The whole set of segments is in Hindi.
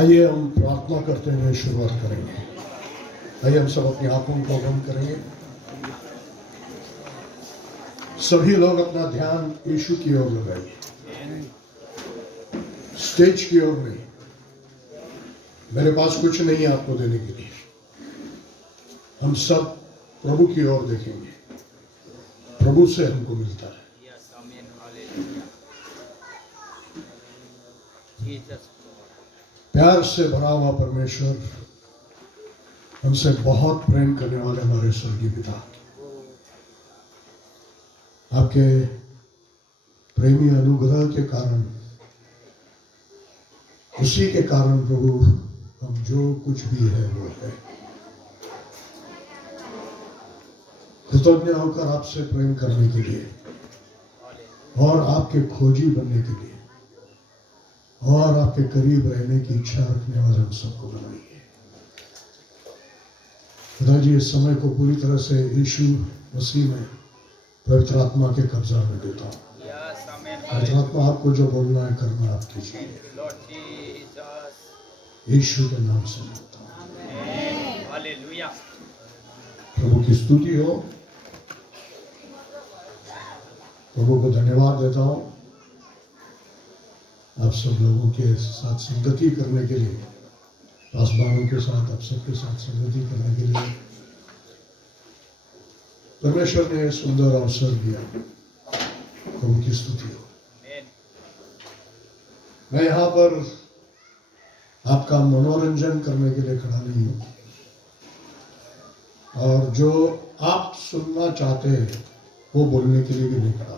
आइए हम प्रार्थना करते हुए शुरुआत करेंगे। आइए हम सब अपनी आंखों को बंद करेंगे। सभी लोग अपना ध्यान यीशु की ओर लगाइए, स्टेज की ओर नहीं। मेरे पास कुछ नहीं है आपको देने के लिए। हम सब प्रभु की ओर देखेंगे। प्रभु से हमको मिलता है। प्यार से भरा हुआ परमेश्वर, हमसे बहुत प्रेम करने वाले हमारे स्वर्गीय पिता, आपके प्रेमी अनुग्रह के कारण, उसी के कारण प्रभु हम जो कुछ भी है वो है। कृतज्ञ होकर आपसे प्रेम करने के लिए और आपके खोजी बनने के लिए और आपके करीब रहने की इच्छा रखने वाले हम सबको बनाइए। खुदाजी, इस समय को पूरी तरह से यीशु मसीह में पवित्र आत्मा के कब्जा में देता हूँ। पवित्र आत्मा, आपको जो बोलना है करना आप कीजिए। यीशु के नाम से मांगता हूँ। प्रभु की स्तुति हो। प्रभु को धन्यवाद देता हूँ आप सब लोगों के साथ संगति करने के लिए, पासवानों के साथ, आप सबके साथ संगति करने के लिए परमेश्वर ने सुंदर अवसर दिया। प्रभु की स्तुति हो। मैं यहाँ पर आपका मनोरंजन करने के लिए खड़ा नहीं हूँ, और जो आप सुनना चाहते हैं वो बोलने के लिए भी नहीं खड़ा।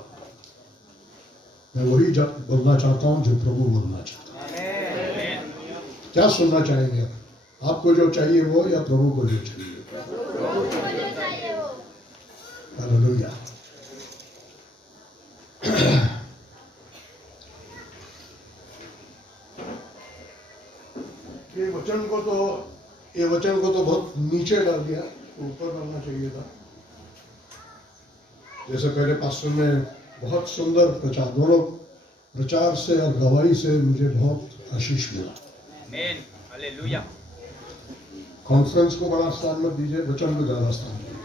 मैं वही बोलना चाहता हूँ जो प्रभु बोलना चाहता है। क्या सुनना चाहेंगे आप? आपको जो चाहिए वो, या प्रभु को जो चाहिए? हालेलुया। ये वचन को तो बहुत नीचे डाल दिया, ऊपर डालना चाहिए था। जैसे पहले पास्टर ने बहुत सुंदर प्रचार, दोनों प्रचार से और गवाही से मुझे बहुत आशीष मिला। आमीन, हालेलुया। कॉन्फ्रेंस को बड़ा स्थान मत दीजिए, वचन को ज्यादा स्थान दीजिए।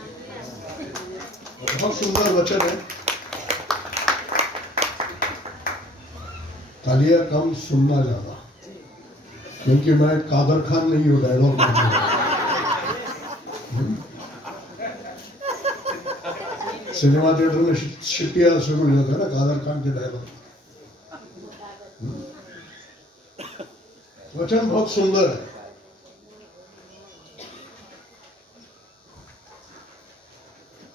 बहुत सुंदर वचन है। तालियां कम, सुनना ज्यादा, क्योंकि मैं कादर खान नहीं हूँ डायलॉग में। सिनेमा थिएटर में शिटिया शुरू हो जाता है ना, कादर खान के डायलॉग। वचन बहुत सुंदर है।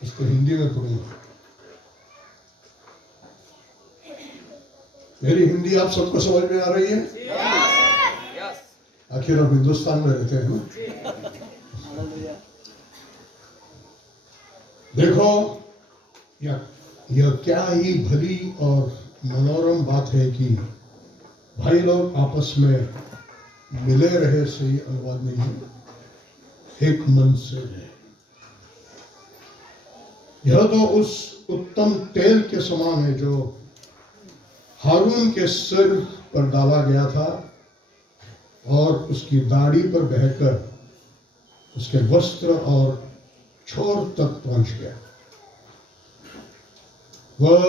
इसको हिंदी में पढ़ूंगा। मेरी हिंदी आप सबको समझ में आ रही है? आखिर हम हिंदुस्तान में रहते हैं ना। देखो, यह क्या ही भली और मनोरम बात है कि भाई लोग आपस में मिले रहे। सही अनुवाद नहीं है, एक मन से है। यह तो उस उत्तम तेल के समान है जो हारून के सिर पर डाला गया था और उसकी दाढ़ी पर बहकर उसके वस्त्र और छोर तक पहुंच गया। वह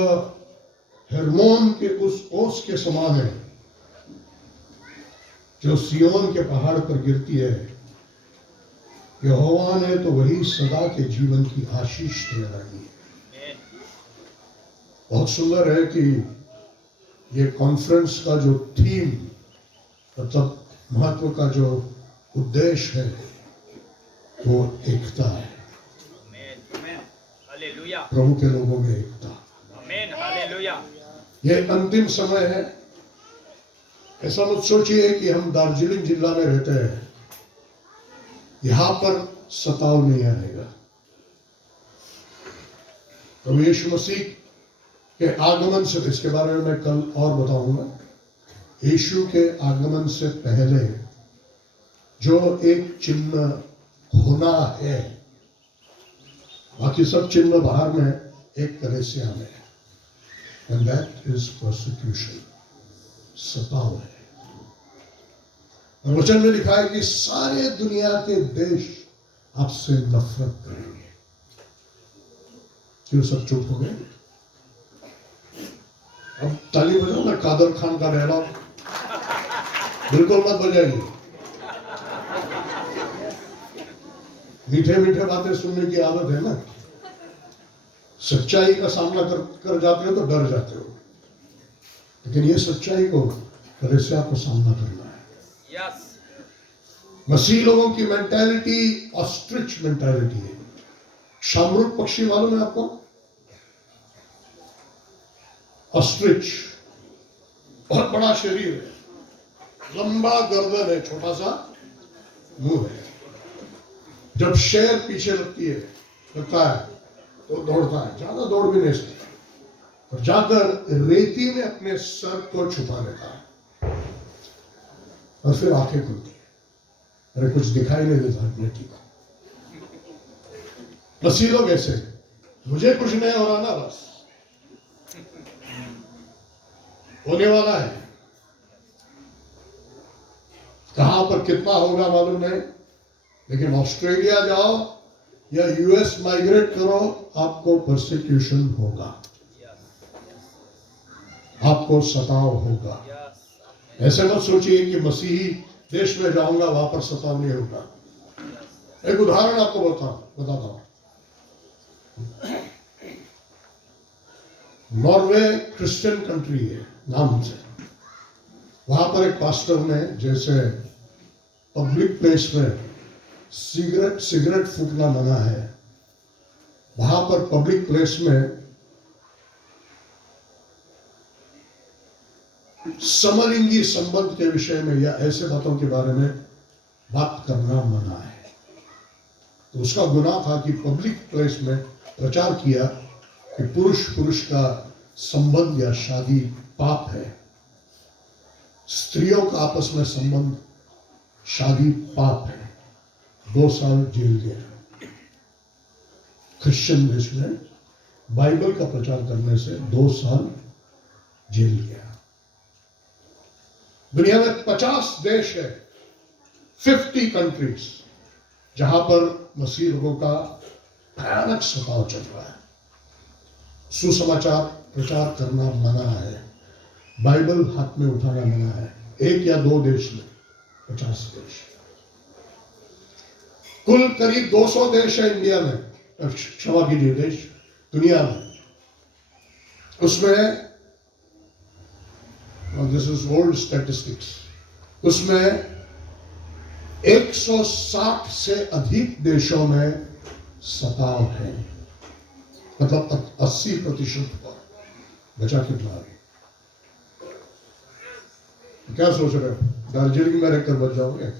हेर्मोन के उस ओस के समान है जो सियोन के पहाड़ पर गिरती है। यहोवा ने तो वही सदा के जीवन की आशीष दे रही है। बहुत सुंदर है कि ये कॉन्फ्रेंस का जो थीम, मतलब महत्व का जो उद्देश्य है, वो एकता है। प्रभु के लोगों में एकता। ये अंतिम समय है। ऐसा मत सोचिए कि हम दार्जिलिंग जिला में रहते हैं, यहां पर सताव नहीं आएगा। प्रभु यीशु मसीह के आगमन से, इसके बारे में मैं कल और बताऊंगा, यीशु के आगमन से पहले जो एक चिन्ह होना है, बाकी सब चिन्ह बाहर में, एक कलीसिया में है, and that is persecution, सताव है। और वचन में लिखा है कि सारे दुनिया के देश आपसे नफरत करेंगे। क्यों सब चुप हो गए? अब ताली बजाओ ना, कादर खान का डायलॉग बिल्कुल मत बजाइए। मीठे मीठे बातें सुनने की आदत है ना, सच्चाई का सामना कर जाते हो तो डर जाते हो, लेकिन ये सच्चाई को कलीसिया को सामना करना है। yes. मसीह लोगों की मेंटालिटी ऑस्ट्रिच मेंटालिटी है। शामरुक पक्षी मालूम है आपको? ऑस्ट्रिच बहुत बड़ा शरीर है, लंबा गर्दन है, छोटा सा मुंह है। जब शेर पीछे लगता है तो दौड़ता है, ज्यादा दौड़ भी नहीं सकता, और जाकर रेती में अपने सर को छुपा लेता है और फिर आंखें खुलती है, अरे कुछ दिखाई नहीं देता बेटी को। मसीह लोग ऐसे, मुझे कुछ नहीं हो रहा ना, बस होने वाला है, कहां पर कितना होगा मालूम नहीं, लेकिन ऑस्ट्रेलिया जाओ या यूएस माइग्रेट करो, आपको परसिक्यूशन होगा, आपको सताव होगा। ऐसे मत सोचिए कि मसीही देश में जाऊंगा वहां पर सताव नहीं होगा। एक उदाहरण आपको बताता हूं। नॉर्वे क्रिश्चियन कंट्री है नाम से, वहां पर एक पास्टर ने जैसे पब्लिक प्लेस में सिगरेट फूकना मना है, वहां पर पब्लिक प्लेस में समलिंगी संबंध के विषय में या ऐसे बातों के बारे में बात करना मना है। तो उसका गुनाह था कि पब्लिक प्लेस में प्रचार किया कि पुरुष पुरुष का संबंध या शादी पाप है, स्त्रियों का आपस में संबंध शादी पाप है। 2 साल जेल गया। क्रिश्चियन देश में बाइबल का प्रचार करने से 2 साल जेल गया। दुनिया में 50 देश है, 50 कंट्रीज, जहां पर मसीह लोगों का भयानक सताव चल रहा है। सुसमाचार प्रचार करना मना है, बाइबल हाथ में उठाना मना है। 1 या 2 देश में 50 देश, कुल करीब 200 देश है इंडिया में, क्षमा कीजिए देश, दुनिया में। उसमें दिस इज ओल्ड स्टैटिस्टिक्स, उसमें 160 से अधिक देशों में सताव है, मतलब 80% पर। बचा कितना है? क्या सोच रहे हो? दार्जिलिंग में रहकर बच जाओगे?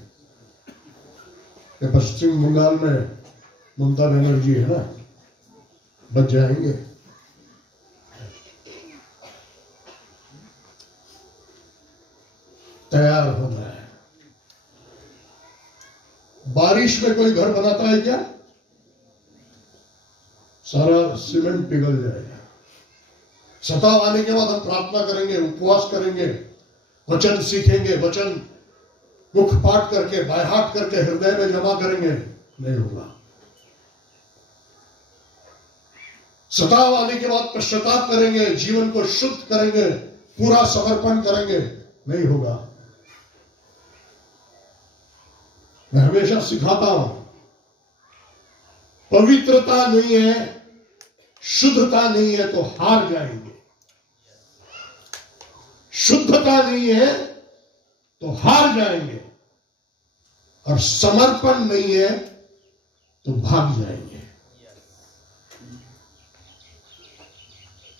पश्चिम बंगाल में ममता बनर्जी है ना, बच जाएंगे? तैयार होना है। बारिश में कोई घर बनाता है क्या? सारा सीमेंट पिघल जाएगा। सताव आने के बाद हम प्रार्थना करेंगे, उपवास करेंगे, वचन सीखेंगे, वचन मुख पाठ करके, बायहाट करके हृदय में जमा करेंगे, नहीं होगा। सताव आने के बाद पश्चाताप करेंगे, जीवन को शुद्ध करेंगे, पूरा समर्पण करेंगे, नहीं होगा। मैं हमेशा सिखाता हूं, पवित्रता नहीं है, शुद्धता नहीं है तो हार जाएंगे। शुद्धता नहीं है तो हार जाएंगे, और समर्पण नहीं है तो भाग जाएंगे।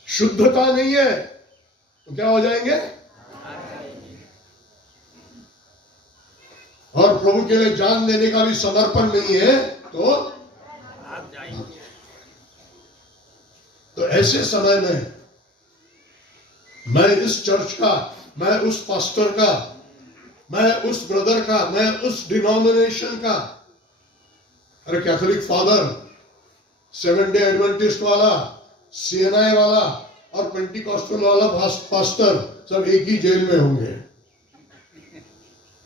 शुद्धता नहीं है तो क्या हो जाएंगे? और प्रभु के लिए जान देने का भी समर्पण नहीं है तो ऐसे समय में मैं इस चर्च का, मैं उस पास्टर का, मैं उस ब्रदर का, मैं उस डिनोमिनेशन का, अरे कैथोलिक फादर, 7 डे एडवेंटिस्ट वाला, सीएनआई वाला और पेंटिकॉस्टल वाला पास्टर सब एक ही जेल में होंगे।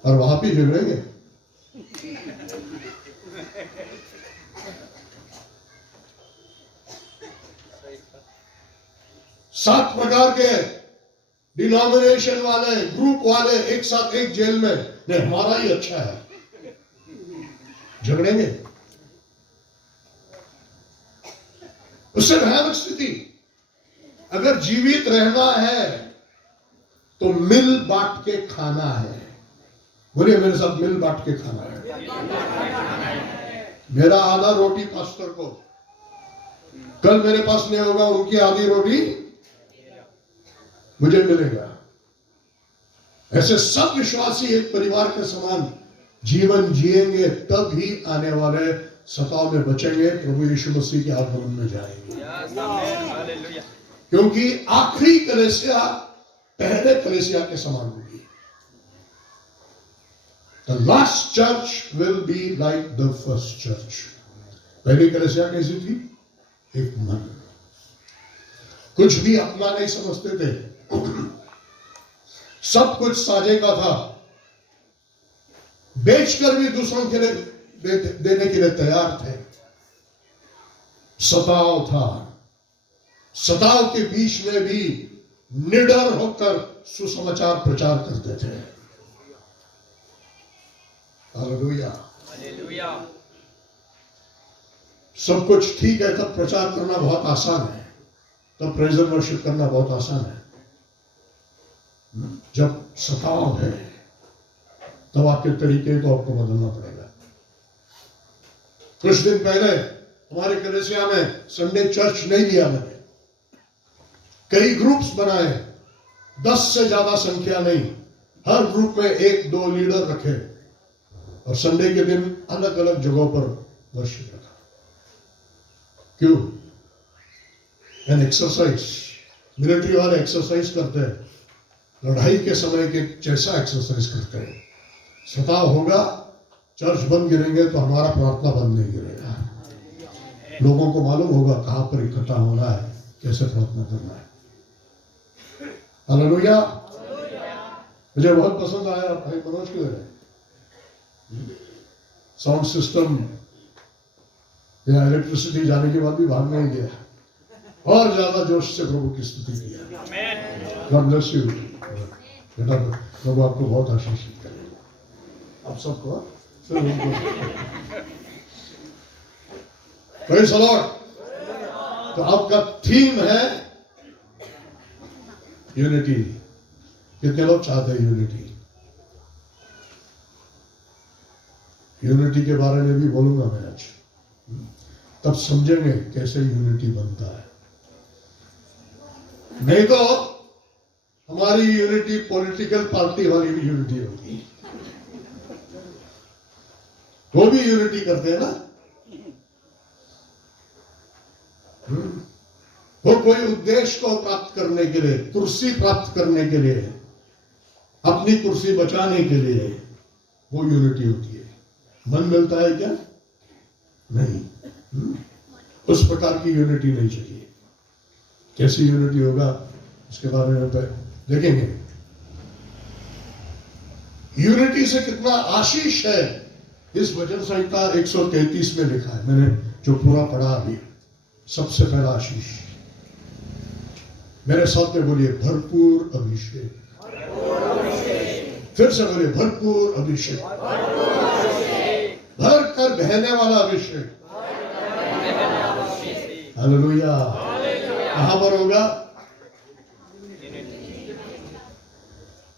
और वहां भी झगड़ेंगे। सात प्रकार के डिनोमिनेशन वाले, ग्रुप वाले एक साथ एक जेल में, नहीं हमारा ही अच्छा है, झगड़ेंगे। उससे भयानक स्थिति। अगर जीवित रहना है तो मिल बांट के खाना है। बोलिए मेरे साथ, मिल बांट के खाना है। मेरा आधा रोटी पास्टर को, कल मेरे पास नहीं होगा, उनकी आधी रोटी मुझे मिलेगा। ऐसे सब विश्वासी एक परिवार के समान जीवन जिएंगे, तब ही आने वाले सताव में बचेंगे, प्रभु यीशु मसीह के आगमन में जाएंगे। क्योंकि आखिरी कलीसिया पहले कलीसिया के समान होगी। The last church will be like the first church. पहली कलीसिया कैसी थी? एक मन, कुछ भी अपना नहीं समझते थे, सब कुछ साझे का था, बेचकर भी दूसरों के लिए देने के लिए तैयार थे। सताव था, सताव के बीच में भी निडर होकर सुसमाचार प्रचार करते थे। Hallelujah, hallelujah. सब कुछ ठीक है, तब प्रचार करना बहुत आसान है, तब प्रेज एंड वर्शिप करना बहुत आसान है। जब सताव है तब आपके तरीके को आपको बदलना पड़ेगा। कुछ दिन पहले हमारे कलीसिया में संडे चर्च नहीं दिया मैंने, कई ग्रुप्स बनाए, 10 से ज्यादा संख्या नहीं, हर ग्रुप में 1-2 लीडर रखे और संडे के दिन अलग अलग जगहों पर वर्शिप रखा। क्यों? An exercise. मिलिट्री वाले एक्सरसाइज करते हैं, लड़ाई के समय के जैसा एक्सरसाइज करते हैं। सताव होगा, चर्च बंद गिरेंगे तो हमारा प्रार्थना बंद नहीं गिरेगा। लोगों को मालूम होगा कहां पर इकट्ठा होना है, कैसे प्रार्थना करना है। हालेलुया। मुझे बहुत पसंद आया भाई मनोज के साउंड सिस्टम या इलेक्ट्रिसिटी जाने के बाद भी भाग नहीं गया, और ज्यादा जोश से प्रभु की स्तुति किया। गॉड ब्लेस यू बेटा, प्रभु आपको बहुत आशीषित करेगा, आप सबको। Praise the Lord. तो आपका थीम है यूनिटी। कितने लोग चाहते हैं यूनिटी? यूनिटी के बारे में भी बोलूंगा मैं आज, तब समझेंगे कैसे यूनिटी बनता है। नहीं तो हमारी यूनिटी पॉलिटिकल पार्टी वाली भी यूनिटी होगी, वो भी यूनिटी करते हैं ना। वो कोई उद्देश्य को प्राप्त करने के लिए, कुर्सी प्राप्त करने के लिए, अपनी कुर्सी बचाने के लिए वो यूनिटी होती है। मन मिलता है क्या? नहीं। उस प्रकार की यूनिटी नहीं चाहिए। कैसी यूनिटी होगा उसके बारे में देखेंगे। यूनिटी से कितना आशीष है, इस वचन संहिता 133 में लिखा है। मैंने जो पूरा पढ़ा अभी, सबसे पहला आशीष, मेरे साथ में बोलिए भरपूर अभिषेक। फिर से बोलिए भरपूर अभिषेक, भर कर बहने वाला अभिषेक। हालेलुया। कहां पर होगा?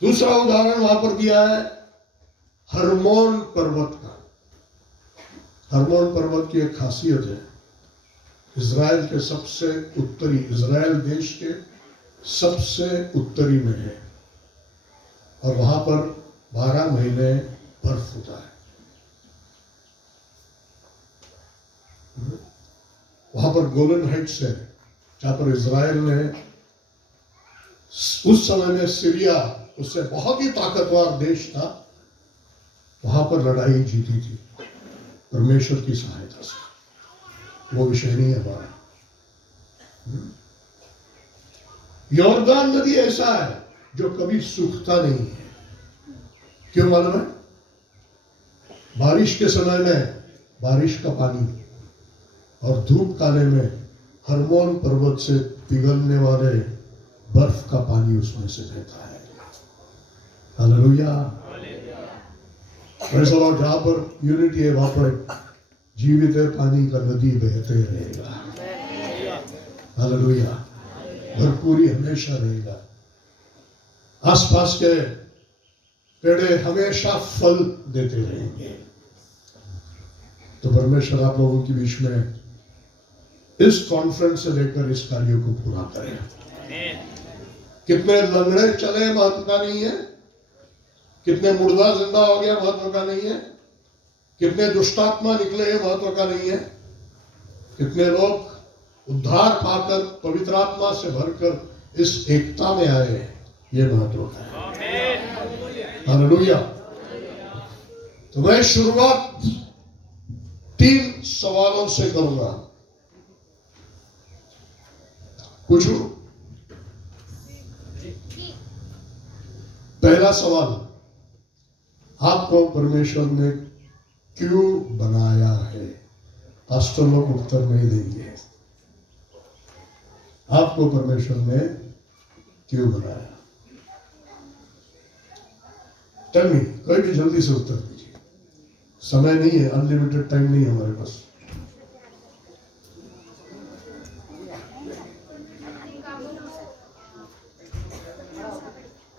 दूसरा उदाहरण वहां पर दिया है हर्मोन पर्वत का। हर्मोन पर्वत की एक खासियत है, इजराइल के सबसे उत्तरी, इजराइल देश के सबसे उत्तरी में है, और वहां पर 12 महीने बर्फ होता है। वहां पर गोलन हाइट्स है, जहां पर इजराइल ने उस समय में सीरिया, उससे बहुत ही ताकतवर देश था, वहां पर लड़ाई जीती थी परमेश्वर की सहायता से। वो विषय नहीं है हमारा। यॉर्दान नदी ऐसा है जो कभी सूखता नहीं है। क्यों मालूम है? बारिश के समय में बारिश का पानी और धूप काले में हर्मोन पर्वत से पिघलने वाले बर्फ का पानी उसमें से बहता है। हालेलुया। Praise the Lord. जहां पर यूनिटी है वहां पर जीवित है पानी का नदी बहते रहेगा। हालेलुया। भरपूरी हमेशा रहेगा। आसपास के पेड़े हमेशा फल देते रहेंगे। तो परमेश्वर आप लोगों के बीच में इस कॉन्फ्रेंस से लेकर इस कार्य को पूरा करें। कितने लंगड़े चले महत्व का नहीं है, कितने मुर्दा जिंदा हो गया महत्व का नहीं है, कितने दुष्टात्मा निकले हैं महत्व का नहीं है, कितने लोग उद्धार पाकर पवित्र आत्मा से भरकर इस एकता में आए हैं, ये महत्व का है। हालेलुया। तो मैं शुरुआत 3 सवालों से करूंगा। पूछू। पहला सवाल, आपको परमेश्वर ने क्यों बनाया है? पास्टर लोग उत्तर नहीं देंगे। आपको परमेश्वर ने क्यों बनाया? टेल मी, कोई भी जल्दी से उत्तर दीजिए। समय नहीं है, अनलिमिटेड टाइम नहीं है हमारे पास।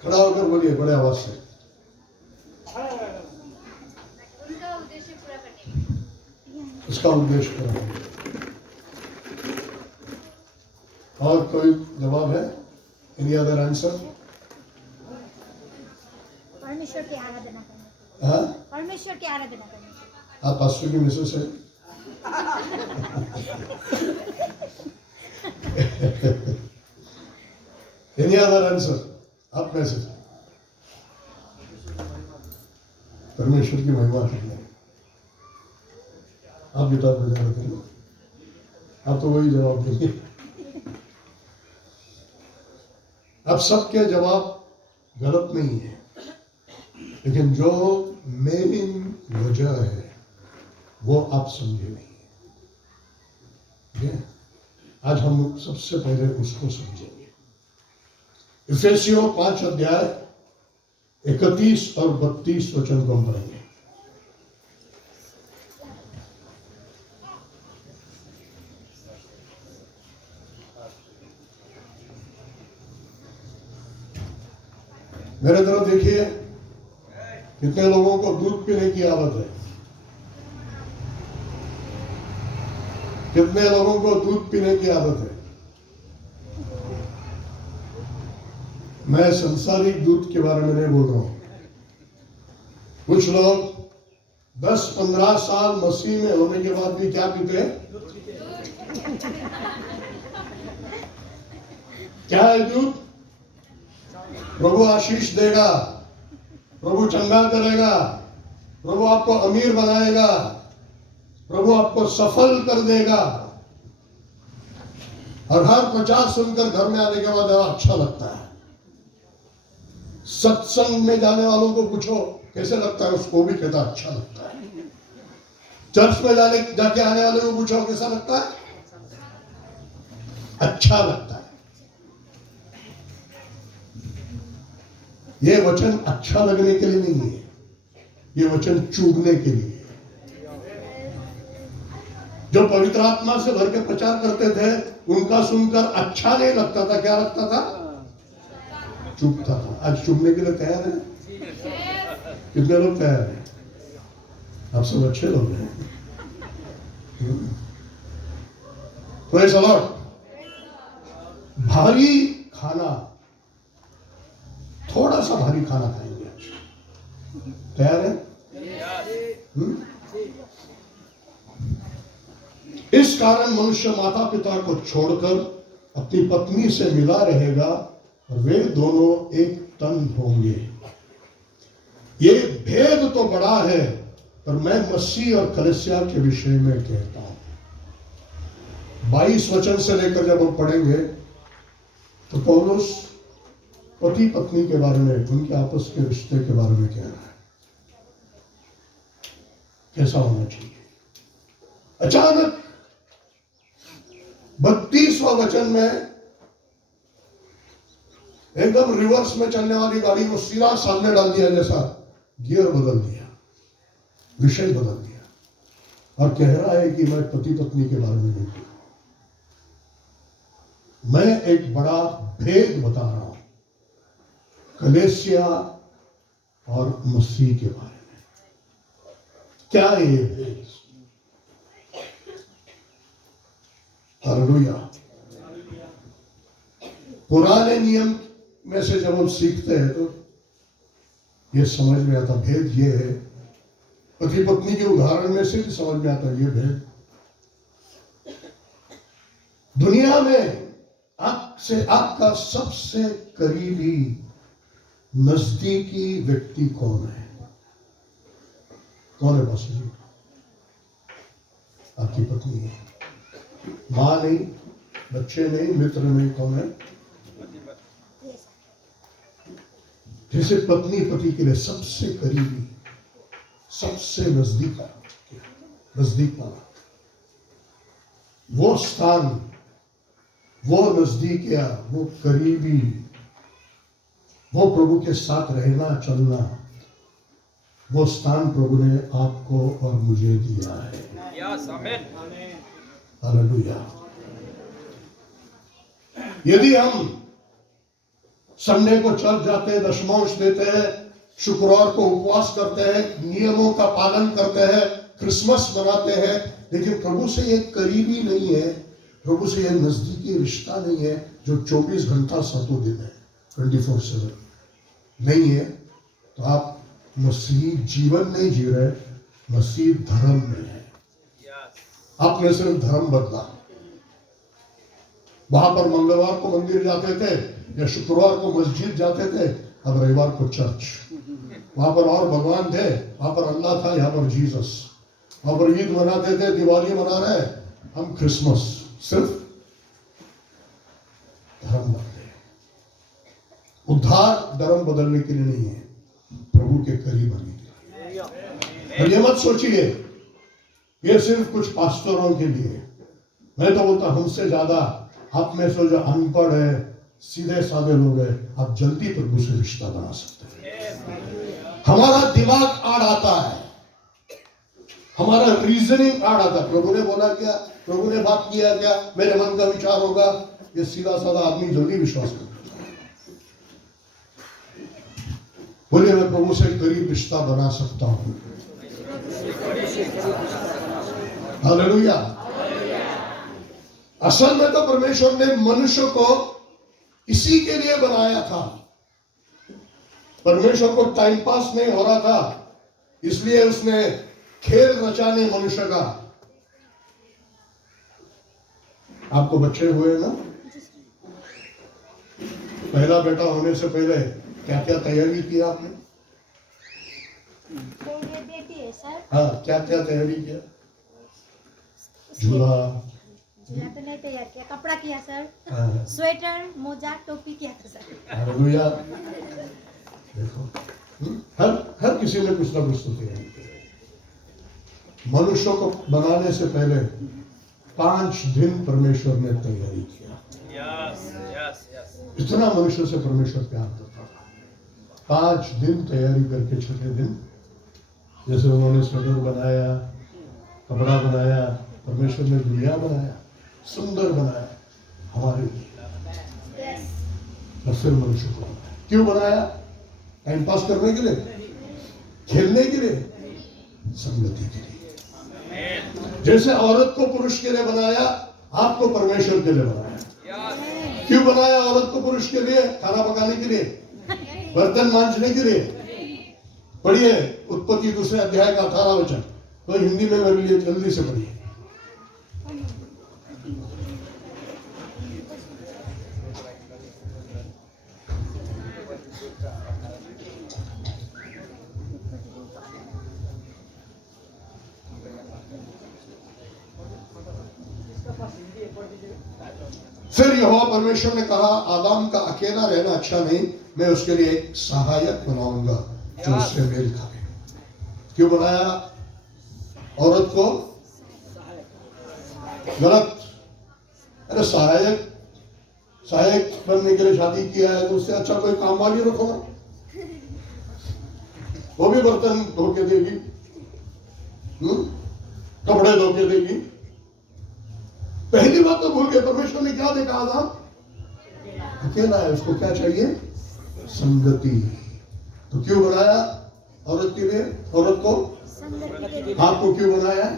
खड़ा होकर बोलिए बड़े आवाज से। उसका उद्देश्य पूरा करने। और कोई जवाब है? Any other answer? परमेश्वर की आराधना करने। हाँ, परमेश्वर की आराधना करने। आप पास्टर की मिसेस है? Any other answer? आप में से परमेश्वर की महिमा करना। आप गिटार बजा रहे थे, आप तो वही जवाब देंगे। अब सबके जवाब गलत नहीं है, लेकिन जो मेन वजह है वो आप समझे नहीं। ठीक है? आज हम सबसे पहले उसको समझेंगे। इफिसियों 5 अध्याय 31 और 32 वचन को हम पढ़ेंगे। मेरे तरफ देखिए, कितने लोगों को दूध पीने की आदत है? कितने लोगों को दूध पीने की आदत है? मैं संसारिक दूध के बारे में नहीं बोल रहा हूं। कुछ लोग 10-15 साल मसीह में होने के बाद भी क्या पीते हैं? क्या है दूध? प्रभु आशीष देगा, प्रभु चंगा करेगा, प्रभु आपको अमीर बनाएगा, प्रभु आपको सफल कर देगा। और हर प्रचार सुनकर घर में आने के बाद अच्छा लगता है। सत्संग में जाने वालों को पूछो कैसे लगता है, उसको भी कहता अच्छा लगता है। चर्च में जाके आने वाले को पूछो कैसा लगता है, अच्छा लगता है। ये वचन अच्छा लगने के लिए नहीं है, ये वचन चूगने के लिए है। जो पवित्र आत्मा से भर के प्रचार करते थे उनका सुनकर अच्छा नहीं लगता था, क्या लगता था? चुभता था। आज चुभने के लिए तैयार है? कितने लोग तैयार हैं? आप सब अच्छे लोग हैं। Praise the Lord. भारी खाना, थोड़ा सा भारी खाना खाएंगे आज। तैयार है? इस कारण मनुष्य माता पिता को छोड़कर अपनी पत्नी से मिला रहेगा और वे दोनों एक तन होंगे। ये भेद तो बड़ा है, पर मैं मसीह और कलीसिया के विषय में कहता हूं। 22 वचन से लेकर जब हम पढ़ेंगे तो पौलुस पति पत्नी के बारे में, उनके आपस के रिश्ते के बारे में कह रहा है। कैसा होना चाहिए। अचानक 32वां वचन में एकदम रिवर्स में चलने वाली गाड़ी को सीधा सामने डाल दिया, जैसा गियर बदल दिया, विषय बदल दिया, और कह रहा है कि मैं पति पत्नी के बारे में नहीं बोलूं, मैं एक बड़ा भेद बता रहा हूं कलेसिया और मसीह के बारे में। क्या है ये भेद? हालेलुया। पुराने नियम में से जब हम सीखते हैं तो ये समझ में आता, भेद ये है। पति पत्नी के उदाहरण में से भी समझ में आता ये भेद। दुनिया में आपसे आपका सबसे करीबी नजदीकी व्यक्ति कौन है? कौन है बस जी? आपकी पत्नी है। मां नहीं, बच्चे नहीं, मित्र नहीं, कौन है? जैसे पत्नी पति के लिए सबसे करीबी, सबसे नजदीक वाला, वो स्थान, वो नजदीकिया, वो करीबी, वो प्रभु के साथ रहना चलना, वो स्थान प्रभु ने आपको और मुझे दिया है। हालेलुया। यदि हम संडे को चर्च जाते हैं, दशमांश देते हैं, शुक्रवार को उपवास करते हैं, नियमों का पालन करते हैं, क्रिसमस मनाते हैं, लेकिन प्रभु से ये करीबी नहीं है, प्रभु से ये नजदीकी रिश्ता नहीं है जो 24 घंटा सातों दिन है, 24/7 नहीं है, तो आप मसीही जीवन नहीं जी रहे, मसीह धर्म में है। आपने सिर्फ धर्म बदला। वहां पर मंगलवार को मंदिर जाते थे या शुक्रवार को मस्जिद जाते थे, अब रविवार को चर्च। वहां पर और भगवान थे, वहां पर अल्लाह था, यहाँ पर जीसस। वहां पर ईद मनाते थे, दिवाली मना रहे, हम क्रिसमस। सिर्फ धर्म बदले। उद्धार धर्म बदलने के लिए नहीं है, प्रभु के करीब आने के लिए। और ये मत सोचिए ये सिर्फ कुछ पास्टरों के लिए। मैं तो बोलता हमसे ज्यादा आप में से जो अनपढ़ है, सीधे साधे लोग हैं, आप जल्दी प्रभु से रिश्ता बना सकते हैं। हमारा दिमाग आड़ आता है, हमारा रीजनिंग आड़ आता है। प्रभु ने बोला क्या, प्रभु ने बात किया क्या, मेरे मन का विचार होगा, ये सीधा साधा आदमी जल्दी विश्वास करता है। बोलिए मैं प्रभु से करीब रिश्ता बना सकता हूं। हालेलुया। असल में तो परमेश्वर ने मनुष्य को इसी के लिए बनाया था। परमेश्वर को टाइम पास नहीं हो रहा था, इसलिए उसने खेल रचाने मनुष्य का। आपको बच्चे हुए ना, पहला बेटा होने से पहले क्या क्या तैयारी की आपने? तो ये बेटी है सर। हाँ, क्या क्या तैयारी किया? झूला तो नहीं तैयार किया, कपड़ा किया सर, हाँ। स्वेटर, मोजा, टोपी किया था सर। हालेलुया। देखो हर किसी ने कुछ ना कुछ तो तैयारी की। मनुष्य को बनाने से पहले 5 दिन परमेश्वर ने तैयारी किया। इतना मनुष्य से परमेश्वर प्यार करता था। 5 दिन तैयारी करके 6वें दिन जैसे उन्होंने स्वेटर बनाया, कपड़ा बनाया, परमेश्वर ने दुनिया बनाया, सुंदर बनाया हमारे लिए। और फिर मनुष्य को बनाया। क्यों बनाया? टाइम पास करने के लिए, खेलने के लिए, संगति के लिए। जैसे औरत को पुरुष के लिए बनाया, आपको परमेश्वर के लिए बनाया। क्यों बनाया औरत को पुरुष के लिए? खाना पकाने के लिए, बर्तन मांजने के लिए। पढ़िए उत्पत्ति 2 अध्याय का 18 वचन, तो हिंदी में मेरे लिए जल्दी से पढ़िए। फिर यहोवा परमेश्वर ने कहा, आदम का अकेला रहना अच्छा नहीं, मैं उसके लिए एक सहायक बनाऊंगा जो उससे मेल खाए। क्यों बनाया? औरत को गलत। अरे सहायक बनने के लिए शादी किया है तो उससे अच्छा कोई काम वाली रखो ना, वो भी बर्तन धो के देगी, कपड़े धो के देगी। पहली बात तो भूल गए, परमेश्वर ने क्या देखा आदम अकेला है, उसको क्या चाहिए? संगति। तो क्यों बनाया औरत के लिए, औरत को? आपको क्यों बनाया?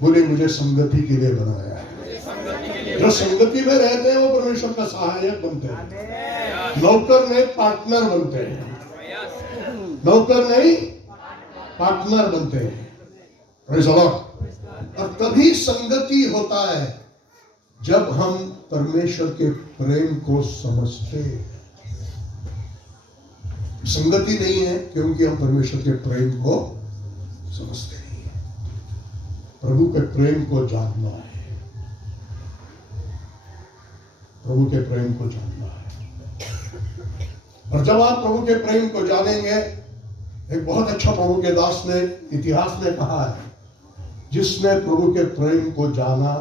बोले मुझे संगति के लिए बनाया है। जो संगति में रहते हैं वो परमेश्वर का सहायक बनते हैं, नौकर नहीं पार्टनर बनते हैं, नौकर नहीं पार्टनर बनते हैं। Praise the Lord. और तभी संगति होता है जब हम परमेश्वर के प्रेम को समझते हैं। संगति नहीं है क्योंकि हम परमेश्वर के प्रेम को समझते नहीं है। प्रभु के प्रेम को जानना है, प्रभु के प्रेम को जानना है। और जब आप प्रभु के प्रेम को जानेंगे, एक बहुत अच्छा प्रभु के दास ने इतिहास में कहा है, जिसने प्रभु के प्रेम को जाना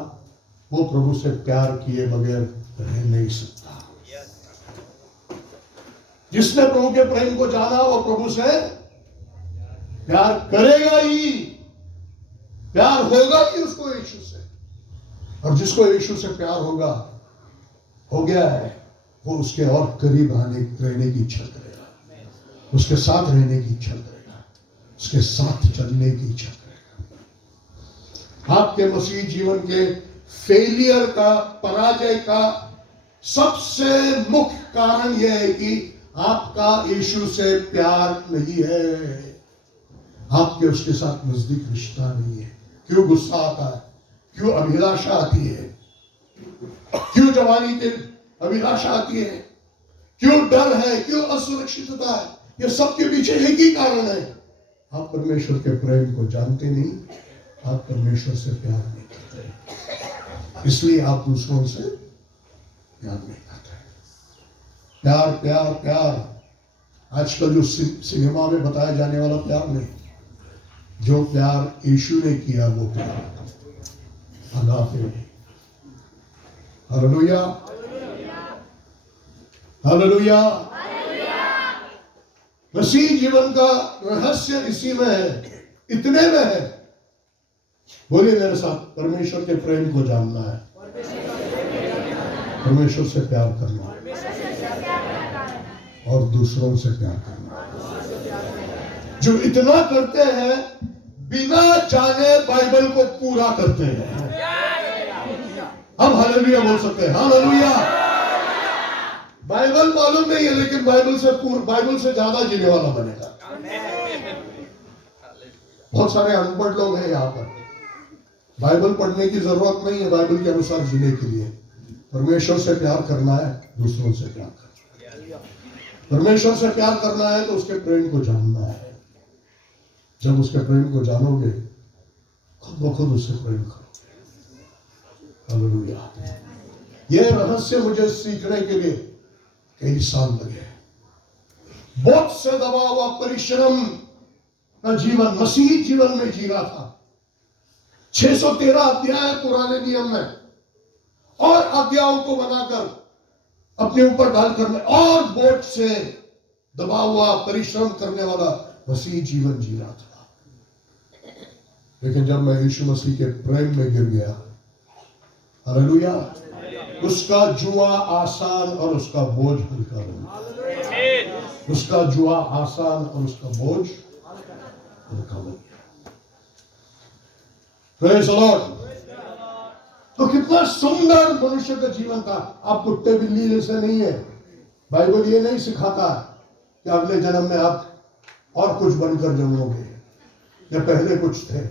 वो प्रभु से प्यार किए बगैर रह नहीं सकता। जिसने प्रभु के प्रेम को जाना वो प्रभु से प्यार करेगा ही, प्यार होगा ही उसको यीशु से। और जिसको यीशु से प्यार होगा, हो गया है, वो उसके और करीब रहने की इच्छा करेगा, उसके साथ रहने की इच्छा करेगा, उसके साथ चलने की इच्छा करेगा। आपके मसीह जीवन के फेलियर का, पराजय का सबसे मुख्य कारण यह है कि आपका यीशु से प्यार नहीं है, आपके उसके साथ नजदीक रिश्ता नहीं है। क्यों गुस्सा आता है, क्यों अभिलाषा आती है, क्यों जवानी की अभिलाषा आती है, क्यों डर है, क्यों असुरक्षितता है, ये सब के पीछे एक ही कारण है, आप परमेश्वर के प्रेम को जानते नहीं, आप परमेश्वर से प्यार नहीं करते, इसलिए आप दूसरों से प्यार नहीं करते। प्यार प्यार प्यार आजकल जो सिनेमा में बताया जाने वाला प्यार नहीं, जो प्यार यीशु ने किया वो प्यार अगापे। Hallelujah, hallelujah. मसीह जीवन का रहस्य इसी में है, इतने में है। बोलिए मेरे साथ, परमेश्वर के प्रेम को जानना है, परमेश्वर से प्यार करना और दूसरों से प्यार करना। जो इतना करते हैं बिना जाने बाइबल को पूरा करते हैं। हम हालेलुया बोल सकते हैं, हालेलुया। बाइबल मालूम नहीं है लेकिन बाइबल से ज्यादा जीने वाला बनेगा। बहुत सारे अनपढ़ लोग हैं यहाँ पर, बाइबल पढ़ने की जरूरत नहीं है बाइबल के अनुसार जीने के लिए। परमेश्वर से प्यार करना है, दूसरों से प्यार करना है। परमेश्वर से प्यार करना है तो उसके प्रेम को जानना है। जब उसके प्रेम को जानोगे, खुद ब खुद उससे प्रेम करोगे। हालेलुया। यह रहस्य मुझे सीखने के लिए कई साल लगे। बहुत से दबा हुआ परिश्रम का जीवन मसीही जीवन में जी रहा था। 613 अध्याय पुराने नियम में और अध्यायों को बनाकर अपने ऊपर डालकर में और बोझ से दबा हुआ परिश्रम करने वाला मसीही जीवन जी रहा था। लेकिन जब मैं यीशु मसीह के प्रेम में गिर गया, हालेलुया, उसका जुआ आसान और उसका बोझ हल्का बन गया। उसका जुआ आसान और उसका बोझ हल्का बन गया। Praise the Lord. तो कितना सुंदर मनुष्य का जीवन था। आप कुत्ते बिल्ली जैसे नहीं है। बाइबल ये नहीं सिखाता कि अगले जन्म में आप और कुछ बनकर जन्मोगे या पहले कुछ थे।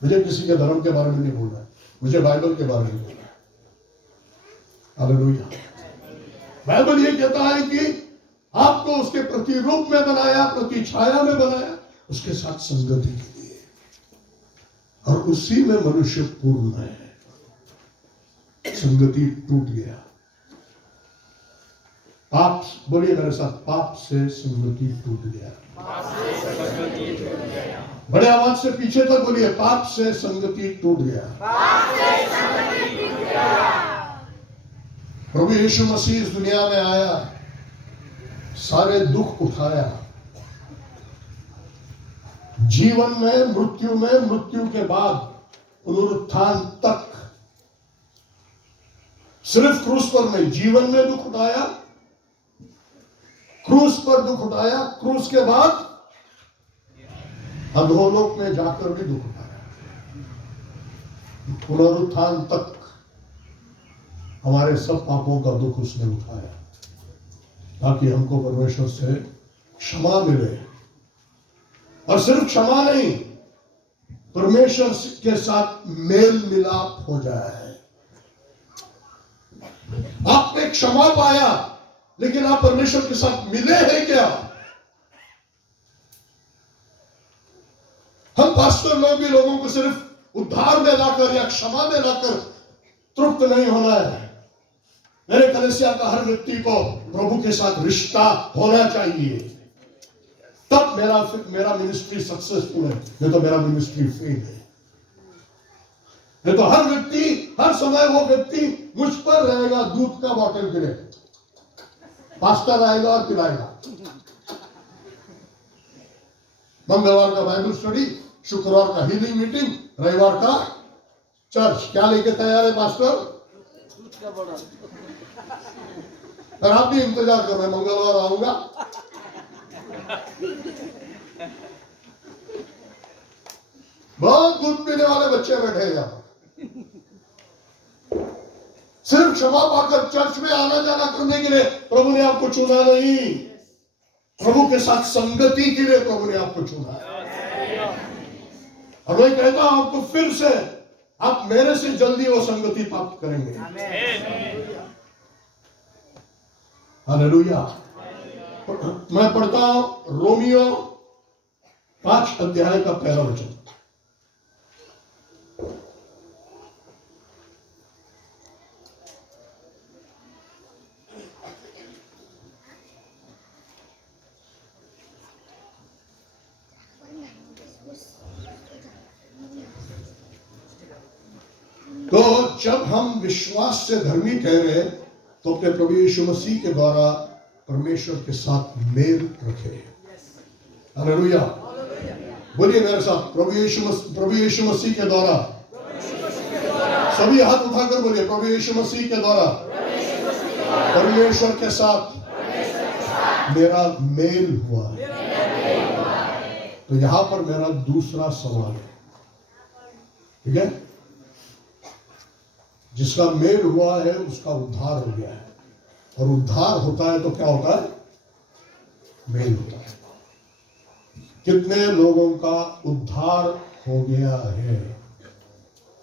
मुझे किसी के धर्म के बारे में नहीं बोलना है, मुझे बाइबल के बारे में बोलना है। हालेलुया। बाइबल ये कहता है कि आपको उसके प्रतिरूप में बनाया, प्रति छाया में बनाया, उसके साथ संगति के लिए, और उसी में मनुष्य पूर्ण है। संगति टूट गया, पाप, बोलिए मेरे साथ, पाप से संगति टूट गया। बड़े आवाज से पीछे तक बोलिए, पाप से संगति टूट गया। प्रभु यीशु मसीह इस दुनिया में आया, सारे दुख उठाया, जीवन में, मृत्यु के बाद पुनरुत्थान तक, सिर्फ क्रूस पर नहीं, जीवन में दुख उठाया, क्रूस पर दुख उठाया, क्रूस के बाद अधोलोक में जाकर भी दुख उठाया, पुनरुत्थान तक हमारे सब पापों का दुख उसने उठाया, ताकि हमको परमेश्वर से क्षमा मिले। और सिर्फ क्षमा नहीं, परमेश्वर के साथ मेल मिलाप हो जाए। आपने क्षमा पाया, लेकिन आप परमेश्वर के साथ मिले हैं क्या? हम पास्टर लोग भी लोगों को सिर्फ उद्धार में लाकर या क्षमा में लाकर तृप्त नहीं होना है। मेरे कलीसिया का हर व्यक्ति को प्रभु के साथ रिश्ता होना चाहिए, तब मेरा मिनिस्ट्री सक्सेसफुल है, नहीं तो मेरा मिनिस्ट्री फेल है। नहीं तो हर व्यक्ति, हर समय वो व्यक्ति मुझ पर रहेगा, दूध का बॉटल पिले, पास्टर आएगा और पिलाएगा। मंगलवार का बाइबल स्टडी, शुक्रवार का हीलिंग मीटिंग, रविवार का चर्च। क्या लेके तैयार है पास्टर? और आप भी इंतजार कर रहे हैं, मंगलवार आऊंगा। बहुत दूध पीने वाले बच्चे बैठे हैं यहां। सिर्फ क्षमा पाकर चर्च में आना जाना करने के लिए प्रभु ने आपको चुना नहीं, प्रभु के साथ संगति के लिए प्रभु ने आपको चुना है। और मैं कहता हूं आपको फिर से, आप मेरे से जल्दी वो संगति प्राप्त करेंगे। हालेलुया। मैं पढ़ता हूं रोमियो 5 अध्याय का पहला वचन। तो जब हम विश्वास से धर्मी ठहरे, तो अपने प्रभु यीशु मसीह के द्वारा परमेश्वर के साथ मेल रखे। हालेलुया। बोलिए मेरे साथ, प्रभु यीशु मसीह के द्वारा। सभी हाथ उठाकर बोलिए, प्रभु यीशु मसीह के द्वारा परमेश्वर के साथ मेरा मेल हुआ। तो यहां पर मेरा दूसरा सवाल है, ठीक है? जिसका मेल हुआ है उसका उद्धार हो गया है, और उद्धार होता है तो क्या होता है? मेल होता है। कितने लोगों का उद्धार हो गया है?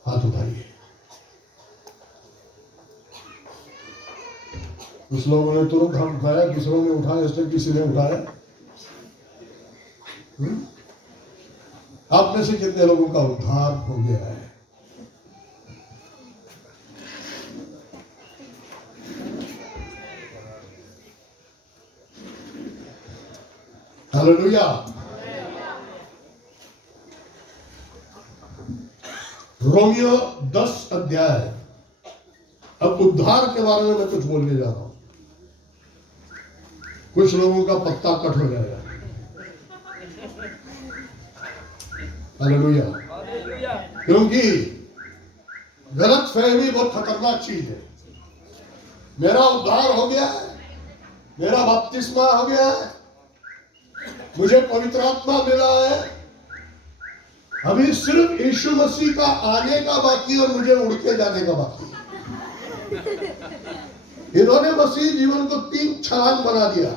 हाथ उठाइए। कुछ लोगों ने तुरंत हाथ उठाया, दूसरों ने उठाया, इसलिए किसी ने उठाया। आप में से कितने लोगों का उद्धार हो गया है? हालेलुया। रोमियो 10 अध्याय। अब उद्धार के बारे में मैं कुछ बोलने जा रहा हूं। कुछ लोगों का पत्ता कट हो जाएगा। हालेलुया। क्योंकि गलत फहमी बहुत खतरनाक चीज है। मेरा उद्धार हो गया है, मेरा बपतिस्मा हो गया है, मुझे पवित्र आत्मा मिला है, अभी सिर्फ यीशु मसीह का आने का बाकी और मुझे उड़ के जाने का बाकी। इन्होंने मसीह जीवन को 3 छलांग बना दिया।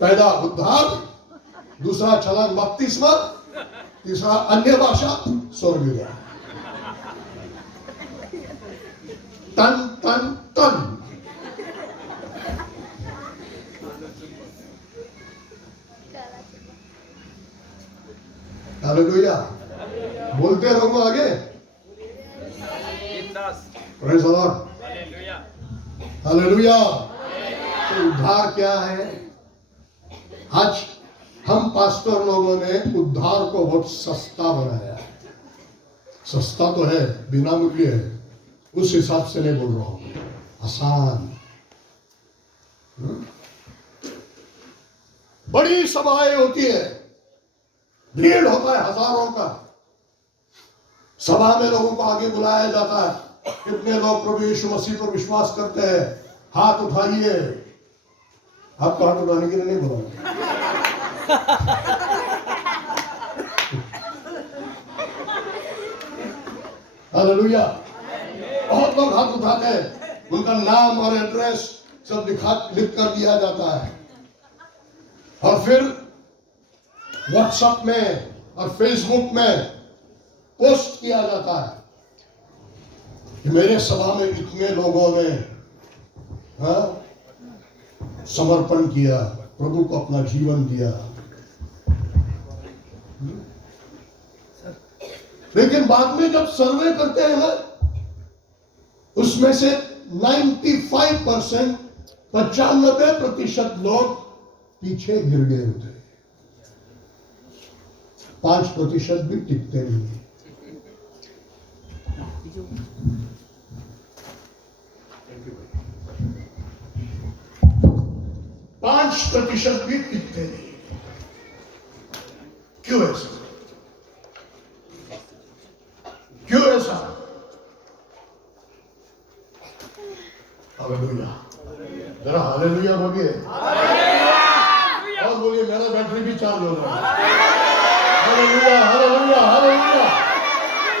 पहला उद्धार, दूसरा छलांग बपतिस्मा, तीसरा अन्य भाषा, स्वर्ग गया। टन टन टन। हालेलुया। बोलते रहो आगे। Praise the lord. हालेलुया। तो उद्धार क्या है? आज हम पास्टर लोगों ने उद्धार को बहुत सस्ता बनाया है। सस्ता तो है, बिना मूल्य है, उस हिसाब से नहीं बोल रहा हूं, आसान। बड़ी सभाएं होती है, भीड़ होता है हजारों का, सभा में लोगों को आगे बुलाया जाता है। कितने लोग प्रभु यीशु मसीह पर विश्वास करते हैं, हाथ उठाइए। आपको हाथ उठाने के लिए नहीं बोला, हालेलुया। बहुत लोग हाथ उठाते हैं, उनका नाम और एड्रेस सब लिख कर दिया जाता है, और फिर व्हाट्सएप में और फेसबुक में पोस्ट किया जाता है कि मेरे सभा में इतने लोगों ने समर्पण किया, प्रभु को अपना जीवन दिया। लेकिन बाद में जब सर्वे करते हैं ना, उसमें से 95%, 95% लोग पीछे गिर गए होते हैं, 5% भी टिकते नहीं। 5% भी टिकते नहीं। क्यों ऐसा? क्यों ऐसा? हालेलुया, जरा हालेलुया बोलिए, और बोलिए मेरा बैटरी भी चार्ज हो रहा है। Hallelujah, hallelujah, hallelujah,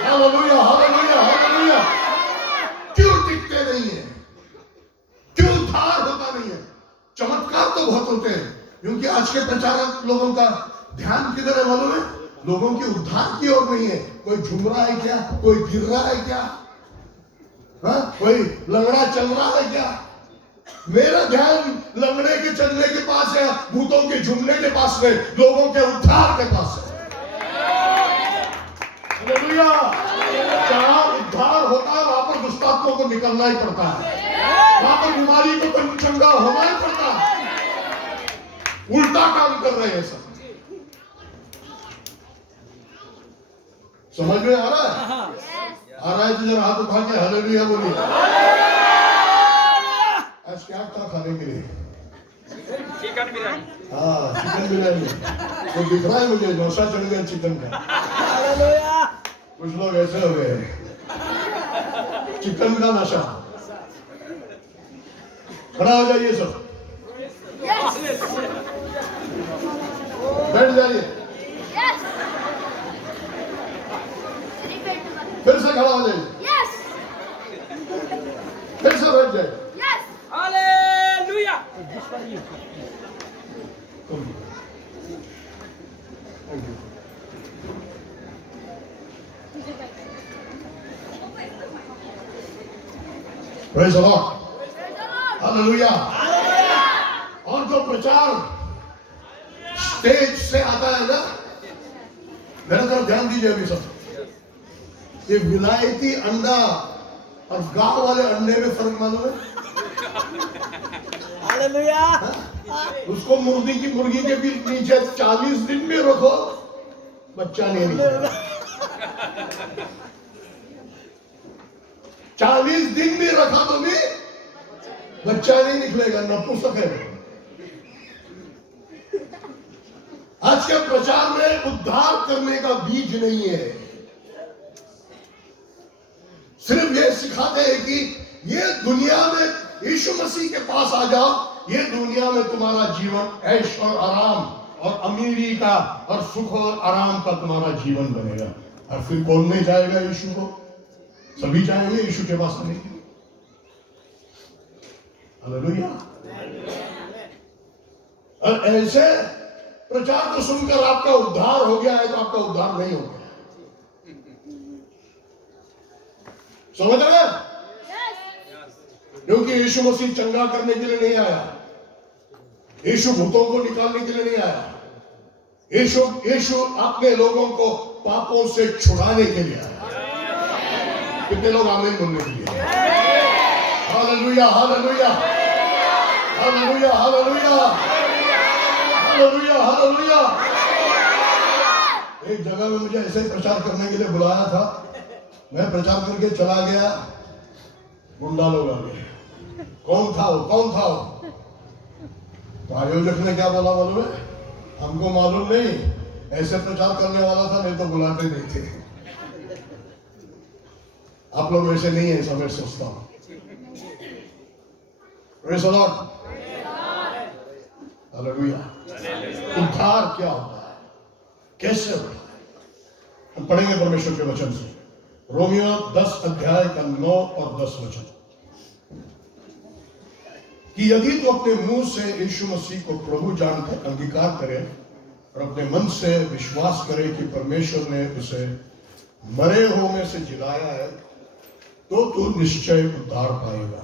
hallelujah, hallelujah, hallelujah. क्यों टिकते नहीं है? क्यों उद्धार होता नहीं है? चमत्कार तो बहुत होते हैं, क्योंकि आज के प्रचारक लोगों का ध्यान किधर है मालूम है? लोगों के उद्धार की ओर नहीं है। कोई झूम रहा है क्या? कोई गिर रहा है क्या? कोई लंगड़ा चल रहा है क्या? मेरा ध्यान लंगड़े के चलने के पास है, भूतों के झूमने के पास है, लोगों के उद्धार के पास है। हालेलुया। जहां उद्धार होता है वहां पर दुष्टात्मों को निकलना ही पड़ता है, वहां पर बीमारी को चंगा होना ही पड़ता है। उल्टा काम कर रहे हैं सब। समझ में आ रहा है? आ रहा है तो जरा हाथ उठा के हालेलुया बोलिए। आज क्या था खाने के लिए? चिकन बिरयानी। हाँ, चिकन बिरयानी तो दिख रहा है मुझे, नशा चढ़ गया चिकन का। कुछ लोग ऐसे हो गए, चिकन का नशा। खड़ा हो जाइए सब, बैठ जाइए, फिर से खड़ा हो जाइए, फिर से बैठ जाइए। Hallelujah. Praise the lord, hallelujah. और जो प्रचार स्टेज से आता है ना, मेरा तरफ ध्यान दीजिए अभी सब। ये विलायती अंडा और गांव वाले अंडे में फर्क मालूम है? हालेलुया। उसको मुर्गी के भी नीचे 40 दिन में रखो, बच्चा नहीं निकलेगा। 40 दिन भी रखा तो भी बच्चा नहीं निकलेगा, नपुंसक है। आज के प्रचार में उद्धार करने का बीज नहीं है, सिर्फ ये सिखाते हैं कि ये दुनिया में यीशु मसीह के पास आ जाओ, ये दुनिया में तुम्हारा जीवन ऐश और आराम और अमीरी का और सुख और आराम का तुम्हारा जीवन बनेगा। और फिर कौन नहीं जाएगा यीशु को? सभी जाएंगे यीशु के पास आने के लिए। हालेलुया। और ऐसे प्रचार को सुनकर आपका उद्धार हो गया है तो आपका उद्धार नहीं हो गया। समझ रहे हैं? क्योंकि यीशु मसीह चंगा करने के लिए नहीं आया, यीशु भूतों को निकालने के लिए नहीं आया, यीशु अपने लोगों को पापों से छुड़ाने के लिए आया। कितने लोग आमीन बोलने के लिए? Hallelujah, hallelujah, hallelujah, hallelujah, hallelujah, hallelujah. एक जगह में मुझे ऐसे ही प्रचार करने के लिए बुलाया था, मैं प्रचार करके चला गया, गुंडा लोग आ गए। कौन था वो, कौन था वो? तो आयोजक ने क्या बोला मालूम है? हमको मालूम नहीं, ऐसे प्रचार करने वाला था, नहीं तो बुलाते नहीं थे। आप लोग वैसे नहीं है, ऐसा मैं सोचता हूं। Praise the Lord. हालेलुया। उद्धार क्या होता है, कैसे होता है? हम पढ़ेंगे परमेश्वर के वचन से, रोमियो 10 अध्याय का 9 और 10 वचन, कि यदि तो अपने मुंह से यीशु मसीह को प्रभु जानकर अंगीकार करे और अपने मन से विश्वास करे कि परमेश्वर ने उसे मरे हुओं में से जिलाया है, तो तू निश्चय उद्धार पाएगा।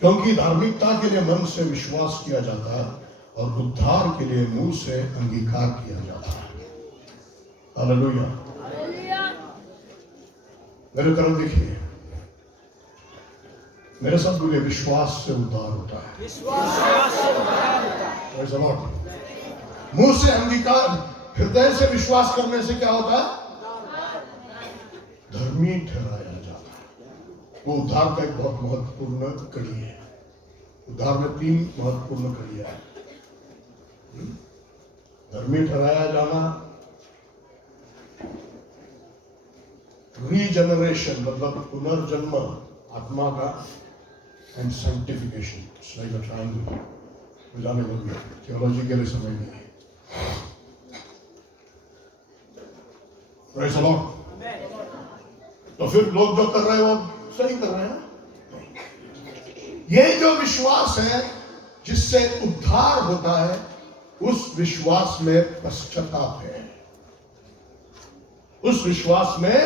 क्योंकि धार्मिकता के लिए मन से विश्वास किया जाता है और उद्धार के लिए मुंह से अंगीकार किया जाता है। हालेलुया। मेरे तरफ देखिए, मेरे साथ बोलिए, विश्वास से उद्धार होता है। Praise the Lord. मुंह से अंगीकार, हृदय से विश्वास करने से क्या होता है? धर्मी ठहराया जाता है। वो उद्धार का एक बहुत महत्वपूर्ण कड़ी है। उद्धार में 3 महत्वपूर्ण कड़ियां हैं। धर्मी ठहराया जाना, रीजनरेशन मतलब पुनर्जन्म आत्मा का, and sanctification, like a triangle. बुझाने को भी थियोलॉजी के लिए समझ नहीं है। Praise the Lord. तो फिर लोग जो कर रहे हैं वो सही कर रहे हैं। ये जो विश्वास है जिससे उद्धार होता है, उस विश्वास में पश्चाताप है। उस विश्वास में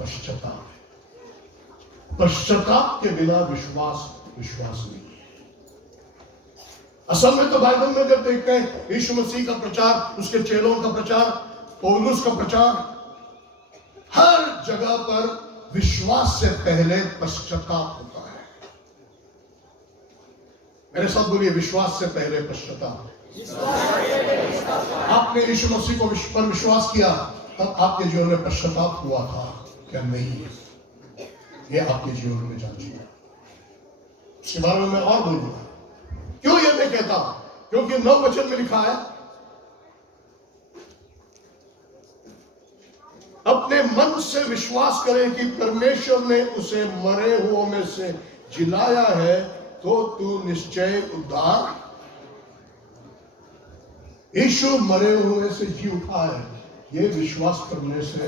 पश्चाताप है। पश्चाताप के बिना विश्वास नहीं है। असल में तो बाइबल में जब देखते हैं यीशु मसीह का प्रचार, उसके चेलों का प्रचार, पौलुस का प्रचार, हर जगह पर विश्वास से पहले पश्चाताप होता है। मेरे साथ बोलिए, विश्वास से पहले पश्चाताप। आपने यीशु मसीह को पर विश्वास किया, तब आपके जीवन में पश्चाताप हुआ था क्या? नहीं। ये आपके जीवन में जांचिए। इसके बारे में मैं और बोलूंगा। क्यों ये मैं कहता हूं? क्योंकि 9 वचन में लिखा है, अपने मन से विश्वास करें कि परमेश्वर ने उसे मरे हुओं में से जिलाया है, तो तू निश्चय उद्धार। यीशु मरे हुए से जी उठा है, ये विश्वास करने से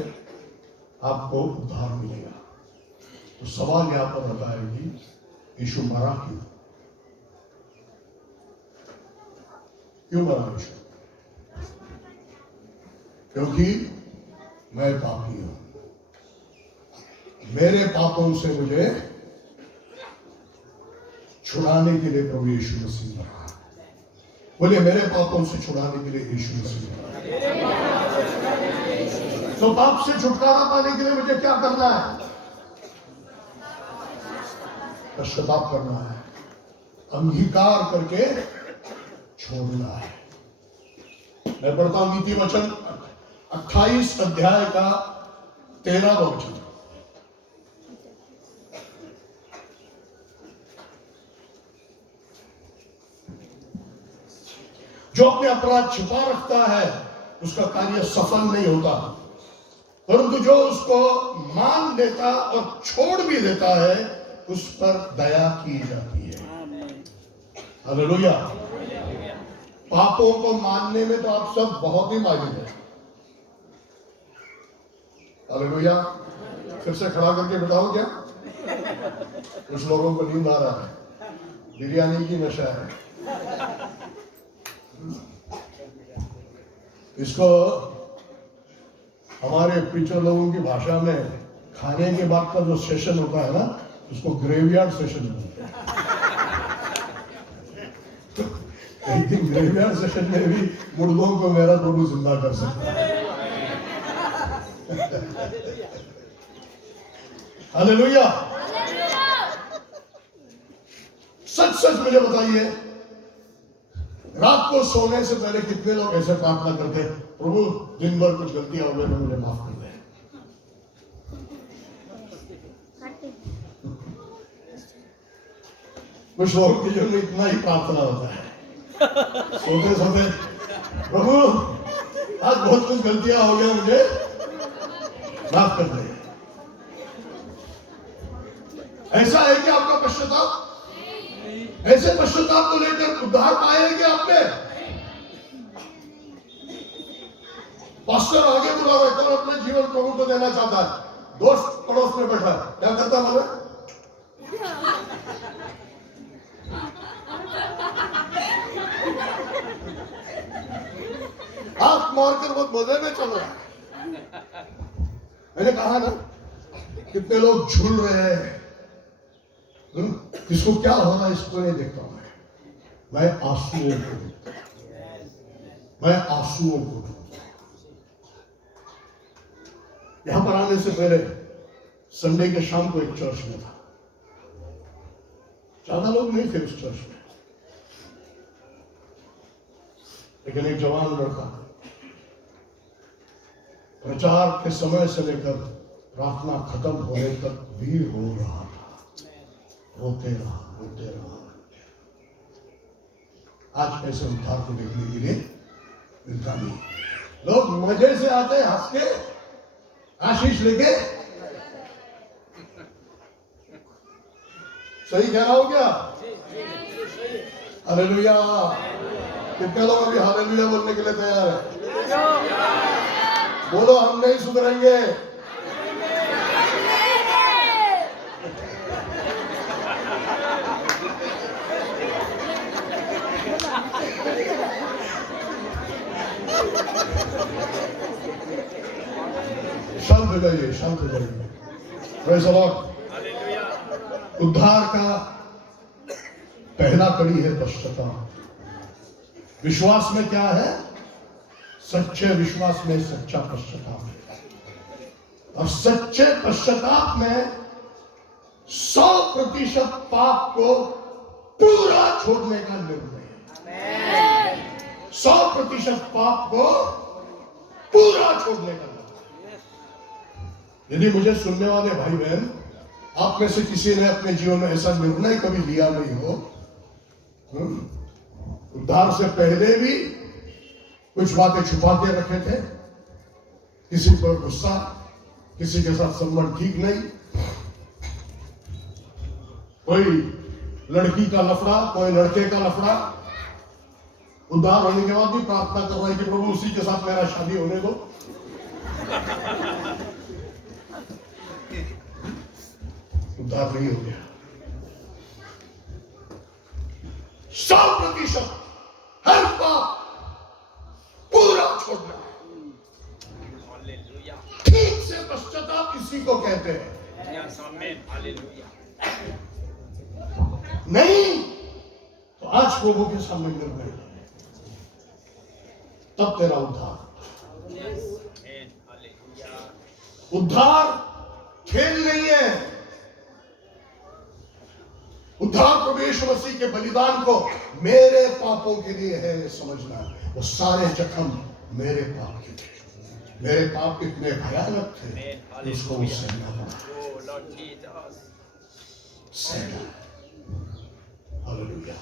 आपको उद्धार मिलेगा। तो सवाल यहां पर आता है कि यीशु मरा क्यों? क्यों मरा यीशु? क्योंकि मैं पापी हूं, मेरे पापों से मुझे छुड़ाने के लिए प्रभु यीशु मसीह मरा। बोले, मेरे पापों से छुड़ाने के लिए यीशु मसीह मरा। तो पाप से छुटकारा पाने के लिए मुझे क्या करना है? पश्चाताप करना है, अंगीकार करके छोड़ना है। मैं पढ़ता हूं नीति वचन 28 अध्याय का 13वां वचन। जो अपने अपराध छिपा रखता है उसका कार्य सफल नहीं होता, परंतु जो उसको मान लेता और छोड़ भी देता है उस पर दया की जाती है। हालेलुया। पापों को मानने में तो आप सब बहुत ही माहिर हैं। हालेलुया। फिर से खड़ा करके बताओ क्या? कुछ लोगों को नींद आ रहा है, बिरयानी की नशा है। इसको हमारे प्रीचर लोगों की भाषा में खाने के बाद का जो सेशन होता है ना, उसको ग्रेवयार्ड सेशन बोलते हैं। एक दिन ग्रेवयार्ड सेशन में भी मुर्दों को मेरा प्रभु जिंदा कर सकता है। हालेलुया। सच सच मुझे बताइए, रात को सोने से पहले कितने लोग ऐसे प्रार्थना करते हैं, प्रभु दिन भर कुछ गलतियां हो गई तो मुझे माफ कर दे। करते कुछ लोगों के जीवन में इतना ही प्रार्थना होता है, सोते सोते प्रभु आज बहुत कुछ गलतियां हो गया, मुझे माफ कर दे। ऐसा है कि आपका पश्चाताप, ऐसे पश्चाताप को लेकर उद्धार पाए कि आपने? पास्टर आगे बुला रहे कौन अपने जीवन प्रभु को देना चाहता है, दोस्त पड़ोस में बैठा है, क्या करता बोले? हाथ मारकर बहुत मजे में चल रहा है। मैंने कहा ना, कितने लोग झूल रहे हैं, किसको क्या हो रहा है इसको नहीं देखता मैं आंसुओं को देखता हूं, मैं आंसुओं को देखता हूं। यहां पर आने से पहले संडे के शाम को एक चर्च में था, ज्यादा लोग नहीं थे उस चर्च में, लेकिन एक जवान लड़का प्रचार के समय से लेकर प्रार्थना खत्म होने तक भी रो रहा था, रोते रहा रोते रहा। आज ऐसे उद्धार को देखने के लिए मिलता नहीं। लोग मजे से आते हैं, हंस के आशीष लेके। सही कह रहा हूं क्या? हालेलुया। कितने लोग अभी हालेलुया बोलने के लिए तैयार है? बोलो हम नहीं सुधरेंगे। शांत हो जाइए, शांत हो जाइए। Praise the Lord. उद्धार का पहला कड़ी है पश्चाताप। विश्वास में क्या है? सच्चे विश्वास में सच्चा पश्चाताप है। और सच्चे पश्चाताप में 100% पाप को पूरा छोड़ने का निर्णय है। 100% पाप को पूरा छोड़ने का निर्णय। यदि मुझे सुनने वाले भाई बहन आप में से किसी ने अपने जीवन में ऐसा निर्णय कभी लिया नहीं हो, उद्धार से पहले भी कुछ बातें छुपा के रखे थे, किसी पर गुस्सा, किसी के साथ संबंध ठीक नहीं, कोई लड़की का लफड़ा, कोई लड़के का लफड़ा, उद्धार होने के बाद भी प्रार्थना कर रहा है कि प्रभु उसी के साथ मेरा शादी होने दो। उद्धार नहीं हो गया। 100% हर पाप पूरा छोड़ना है। ठीक से पश्चाताप इसी को कहते हैं। नहीं तो आज प्रभु के सामने निर्णय है, तब तेरा उद्धार। उद्धार खेल नहीं है। उद्धार प्रभु यीशु मसीह के बलिदान को मेरे पापों के लिए है ये समझना। वो सारे जख्म मेरे पाप के थे। मेरे पाप इतने भयानक थे कि उसको सहना पड़ा। सहना। हालेलुया।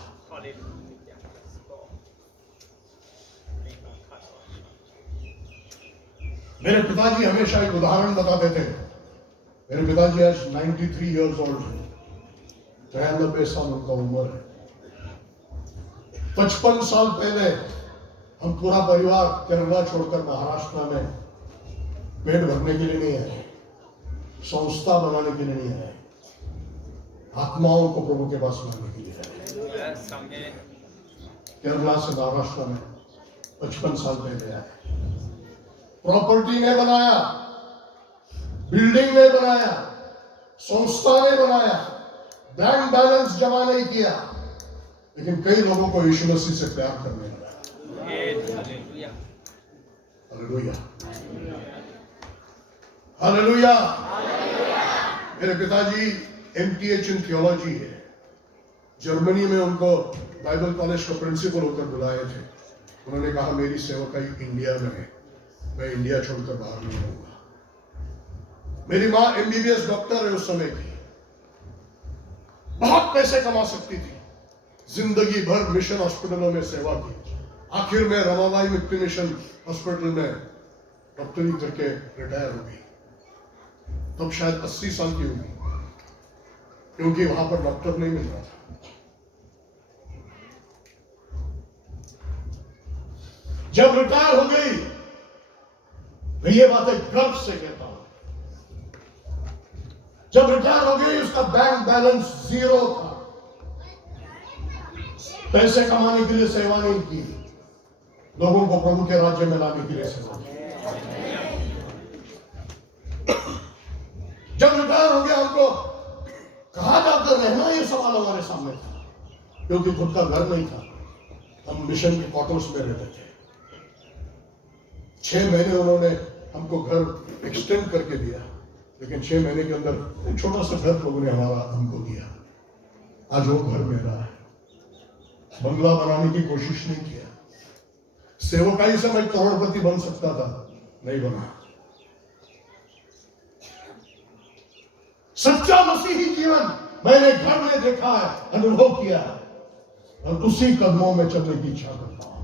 मेरे पिताजी हमेशा एक उदाहरण बताते थे। मेरे पिताजी आज 93 इयर्स ओल्ड है, 93 साल उनका उम्र है। 55 साल पहले हम पूरा परिवार केरला छोड़कर महाराष्ट्र में पेट भरने के लिए नहीं आए, संस्था बनाने के लिए नहीं आए, आत्माओं को प्रभु के पास लाने के लिए आए। केरला से महाराष्ट्र में 55 साल पहले आए। प्रॉपर्टी नहीं बनाया, बिल्डिंग नहीं बनाया, संस्था नहीं बनाया, बैंक बैलेंस जमा नहीं किया, लेकिन कई लोगों को यीशु मसीह से प्यार करने लगा। Hallelujah, hallelujah. मेरे पिताजी MTH इन थियोलॉजी है, जर्मनी में उनको बाइबल कॉलेज का प्रिंसिपल होकर बुलाए थे। उन्होंने कहा मेरी सेवकाई इंडिया में है, मैं इंडिया छोड़कर बाहर नहीं रहूंगा। मेरी माँ MBBS डॉक्टर है उस समय की, बहुत पैसे कमा सकती थी, जिंदगी भर मिशन हॉस्पिटलों में सेवा की। आखिर में रमाबाई मित्ती मिशन हॉस्पिटल में डॉक्टरी करके रिटायर हो गई। तब शायद 80 साल की होगी, क्योंकि वहां पर डॉक्टर नहीं मिल रहा था। जब रिटायर हो गई, मैं ये बातें गर्व से कहता हूं, जब रिटायर हो गई उसका बैंक बैलेंस 0 था। पैसे कमाने के लिए सेवा नहीं की, लोगों को प्रभु के राज्य में लाने के लिए सेवा की। जब रिटायर हो गया, हमको कहां जाकर रहना, ये सवाल हमारे सामने था, क्योंकि खुद का घर नहीं था। हम मिशन के क्वार्टर्स में रहते थे। 6 महीने उन्होंने हमको घर एक्सटेंड करके दिया, लेकिन 6 महीने के अंदर एक छोटा सा घर लोगों ने हमको दिया। आज वो घर मेरा है। बंगला बनाने की कोशिश नहीं किया। सेवकाई से मैं करोड़पति बन सकता था, नहीं बना। सच्चा मसीही जीवन मैंने घर में देखा है, अनुभव किया है, और उसी कदमों में चलने की इच्छा करता हूं।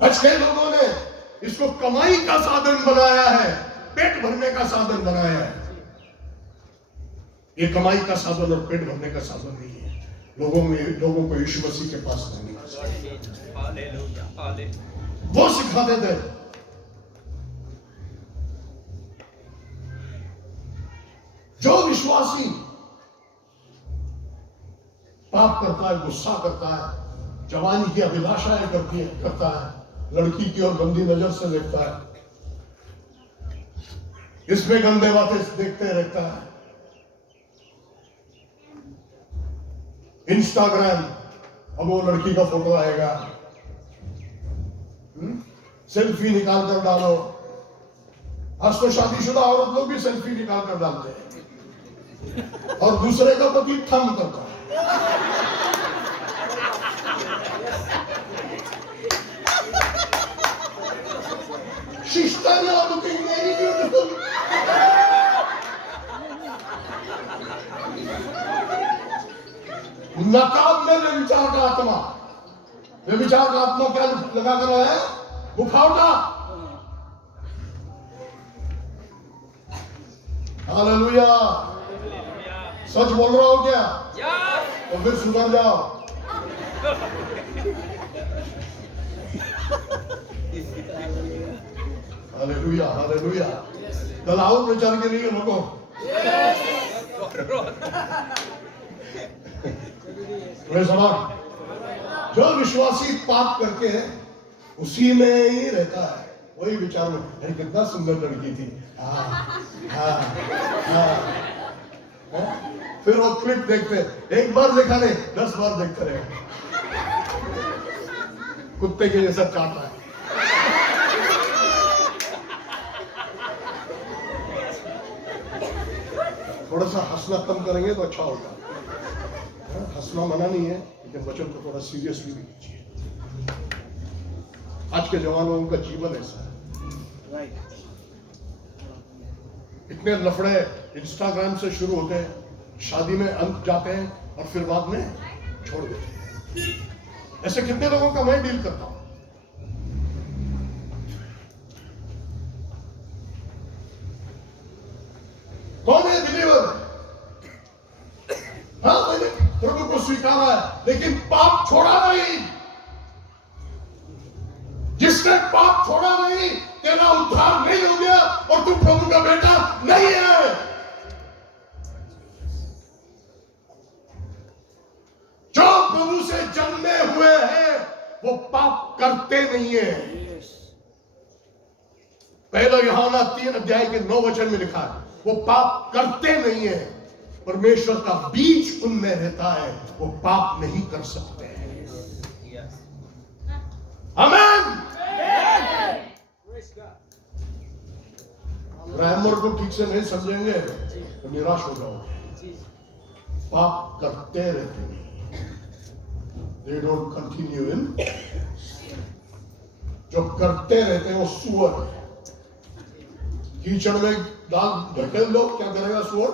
आज के लोगों ने इसको कमाई का साधन बनाया है, पेट भरने का साधन बनाया है। ये कमाई का साधन और पेट भरने का साधन नहीं है। लोगों को यीशु मसीह के पास लाने का साधन। वो सिखाते थे। जो विश्वासी पाप करता है, गुस्सा करता है, जवानी की अभिलाषाएं करता है, लड़की की ओर गंदी नजर से देखता है, इसमें गंदे बातें देखते रहता है, इंस्टाग्राम, अब वो लड़की का फोटो आएगा, सेल्फी निकाल कर डालो। आज तो शादीशुदा औरत लोग भी सेल्फी निकाल कर डालते हैं, और दूसरे का पति थम करता है। Sister, you are looking very beautiful. नकाब में व्यभिचार का आत्मा, व्यभिचार का आत्मा क्या लगा कर रहा है? मुखावटा। हालेलुया। सच बोल रहा हूं क्या? और फिर सुधर जाओ। Hallelujah, hallelujah. कल आओ प्रचार के लिए लोगों। जो विश्वासी पाप करके है, उसी में ही रहता है। वही विचार में, अरे कितना सुंदर लड़की थी। फिर वो क्लिप देखते, एक बार देखा नहीं, 10 बार देखते रहे। कुत्ते के जैसा चाहता है। थोड़ा सा हंसना कम करेंगे तो अच्छा होगा। हंसना मना नहीं है, लेकिन वचन को थोड़ा सीरियसली भी लीजिए। आज के जवानों का जीवन ऐसा है। इतने लफड़े इंस्टाग्राम से शुरू होते हैं, शादी में अंत जाते हैं, और फिर बाद में छोड़ देते हैं। ऐसे कितने लोगों का मैं डील करता हूं। कौन है बिलीवर? हाँ, मैंने प्रभु को स्वीकारा है, लेकिन पाप छोड़ा नहीं। जिसने पाप छोड़ा नहीं, तेरा उद्धार नहीं हो गया और तू प्रभु का बेटा नहीं है। जो प्रभु से जन्मे हुए हैं, वो पाप करते नहीं है। पहला यूहन्ना 3 अध्याय के 9 वचन में लिखा है, वो पाप करते नहीं है। परमेश्वर का बीज उनमें रहता है, वो पाप नहीं कर सकते हैं। आमीन। ग्रामर को ठीक से नहीं समझेंगे तो निराश हो जाओगे। पाप करते रहते हैं, they don't continue in, जो करते रहते हैं वो सुअर है। कीचड़ में डाल ढकेल लो, क्या करेगा सुअर?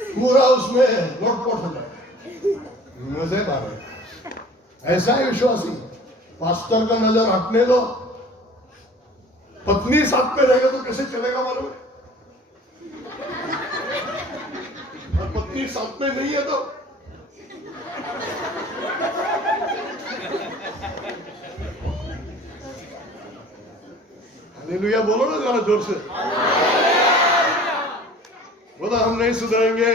पूरा उसमें लोटपोट हो जाएगा, मजे मारे। ऐसा है विश्वासी, पास्टर का नजर हटने दो, पत्नी साथ में रहेगा तो कैसे चलेगा मालूम है? और पत्नी साथ में नहीं है तो हालेलुया बोलो ना जरा जोर से। बोला हम नहीं सुधरेंगे।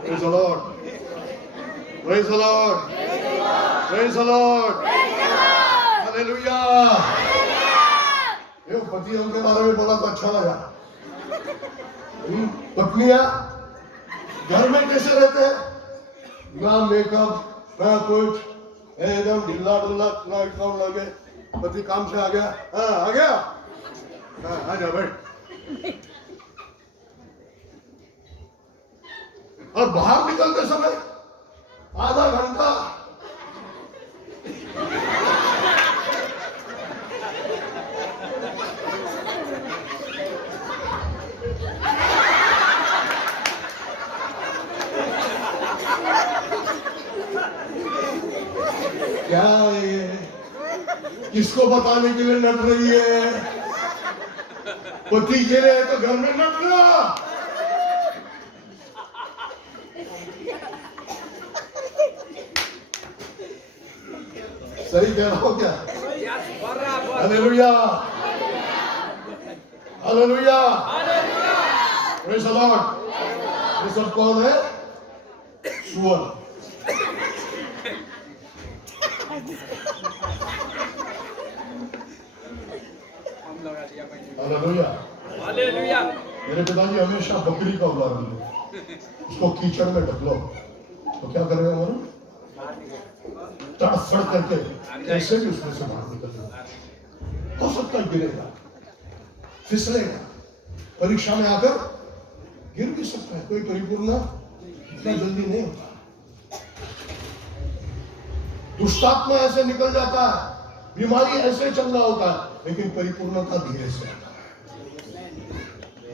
Praise the Lord. Praise the Lord. Praise the Lord. Hallelujah. ये पतियों के बारे में बोला तो अच्छा लगा। पत्नियां घर में कैसे रहते हैं? ना मेकअप ना कुछ, एकदम ढिल्ला ढुल्ला एकदम लगे। पति काम से आ गया, हाँ आ गया, हाँ आ जा बैठ। और बाहर निकलते समय आधा घंटा क्या है ये? किसको बताने के लिए नट रही है? पति के लिए तो घर में नटना। सही कह रहा हूं क्या? Hallelujah, hallelujah, praise the Lord. ये सब कौन है? सुअर। Hallelujah, hallelujah. मेरे पिताजी हमेशा बकरी का उदाहरण देते, उसको कीचड़ में ढकलो तो क्या करेगा मालूम? तड़फड़ करके कैसे भी उसमें से बाहर निकल, हो सकता है गिरेगा, फिसलेगा, परीक्षा में आकर गिर भी सकता है। कोई परिपूर्ण इतना जल्दी नहीं होता। दुष्टात्मा ऐसे निकल जाता है, बीमारी ऐसे चल रहा होता है, लेकिन परिपूर्णता धीरे से आता है,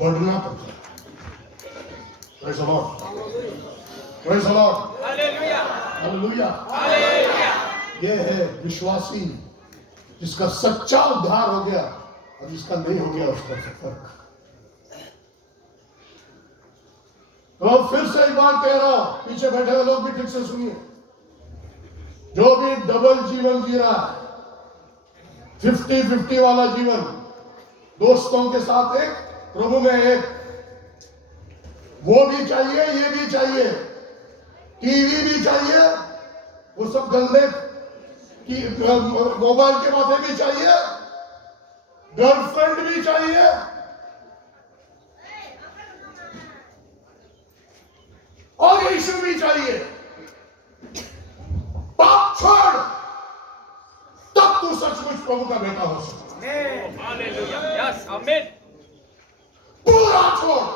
बढ़ना पड़ता है। Praise the Lord. Praise the Lord. Hallelujah, hallelujah. Hallelujah. ये है विश्वासी जिसका सच्चा उद्धार हो गया और जिसका नहीं हो गया उसका फर्क। तो फिर से एक बात कह रहा हूं, पीछे बैठे हुए लोग भी ठीक से सुनिए। जो भी डबल जीवन जी रहा है, 50-50 वाला जीवन, दोस्तों के साथ एक, प्रभु में एक, वो भी चाहिए, ये भी चाहिए, टीवी भी चाहिए, वो सब गंदे की मोबाइल के बातें भी चाहिए, गर्लफ्रेंड भी चाहिए, और यीशु भी चाहिए। पाप छोड़, तब तू सचमुच प्रभु का बेटा हो सकता है। हालेलुया, यस, आमीन। पूरा छोड़,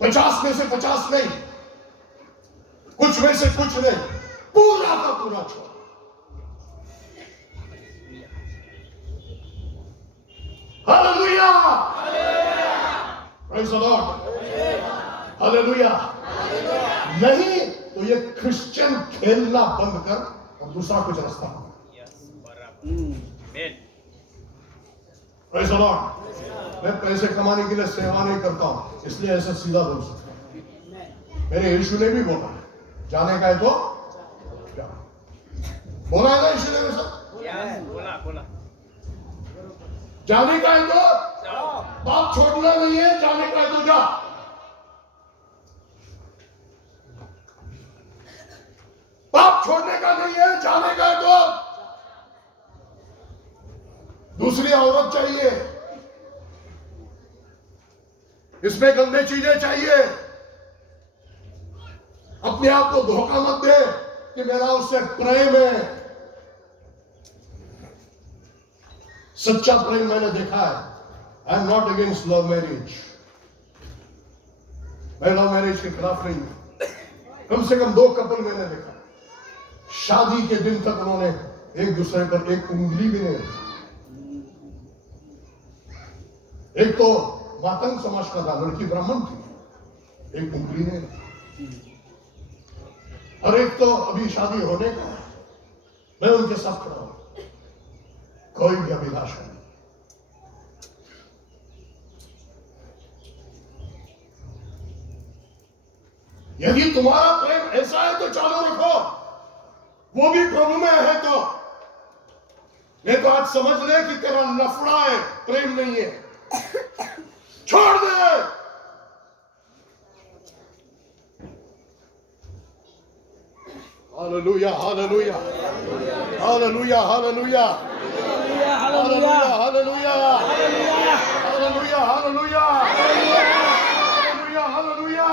50 में से 50 नहीं, कुछ में से कुछ नहीं, पूरा का पूरा छोड़। Hallelujah, praise the lord, hallelujah. नहीं तो ये क्रिश्चियन खेलना बंद कर और दूसरा कुछ रास्ता हो। Praise the Lord. मैं पैसे कमाने के लिए सेवा नहीं करता हूं, इसलिए ऐसा सीधा बोल सकता हूं। मेरे यीशु ने भी बोला है, जाने का है तो जाओ। बोला है ना यीशु ने वैसा? बोला बोला। जाने का है तो बात छोड़ना नहीं है, जाने का है तो जा। बाप छोड़ने का नहीं है, जाने का है तो दूसरी औरत चाहिए, इसमें गंदे चीजें चाहिए, अपने आप को धोखा मत दे कि मेरा उससे प्रेम है। सच्चा प्रेम मैंने देखा है। I am not against love marriage, मैं लव मैरिज के खिलाफ नहीं हूं। कम से कम 2 कपल मैंने देखा, शादी के दिन तक उन्होंने एक दूसरे पर एक उंगली भी नहीं रखी। एक तो मातंग समाज का था, लड़की ब्राह्मण थी, एक उंगली नहीं रखी। और एक तो अभी शादी होने का है, मैं उनके साथ खड़ा हूं, कोई भी अभिलाषा नहीं। यदि तुम्हारा प्रेम ऐसा है तो चालू रखो, वो भी प्रभु में है तो। नहीं तो आज समझ ले कि तेरा लफड़ा है, प्रेम नहीं है, छोड़ दे। Hallelujah, hallelujah, hallelujah, hallelujah, hallelujah, hallelujah, hallelujah, hallelujah, hallelujah,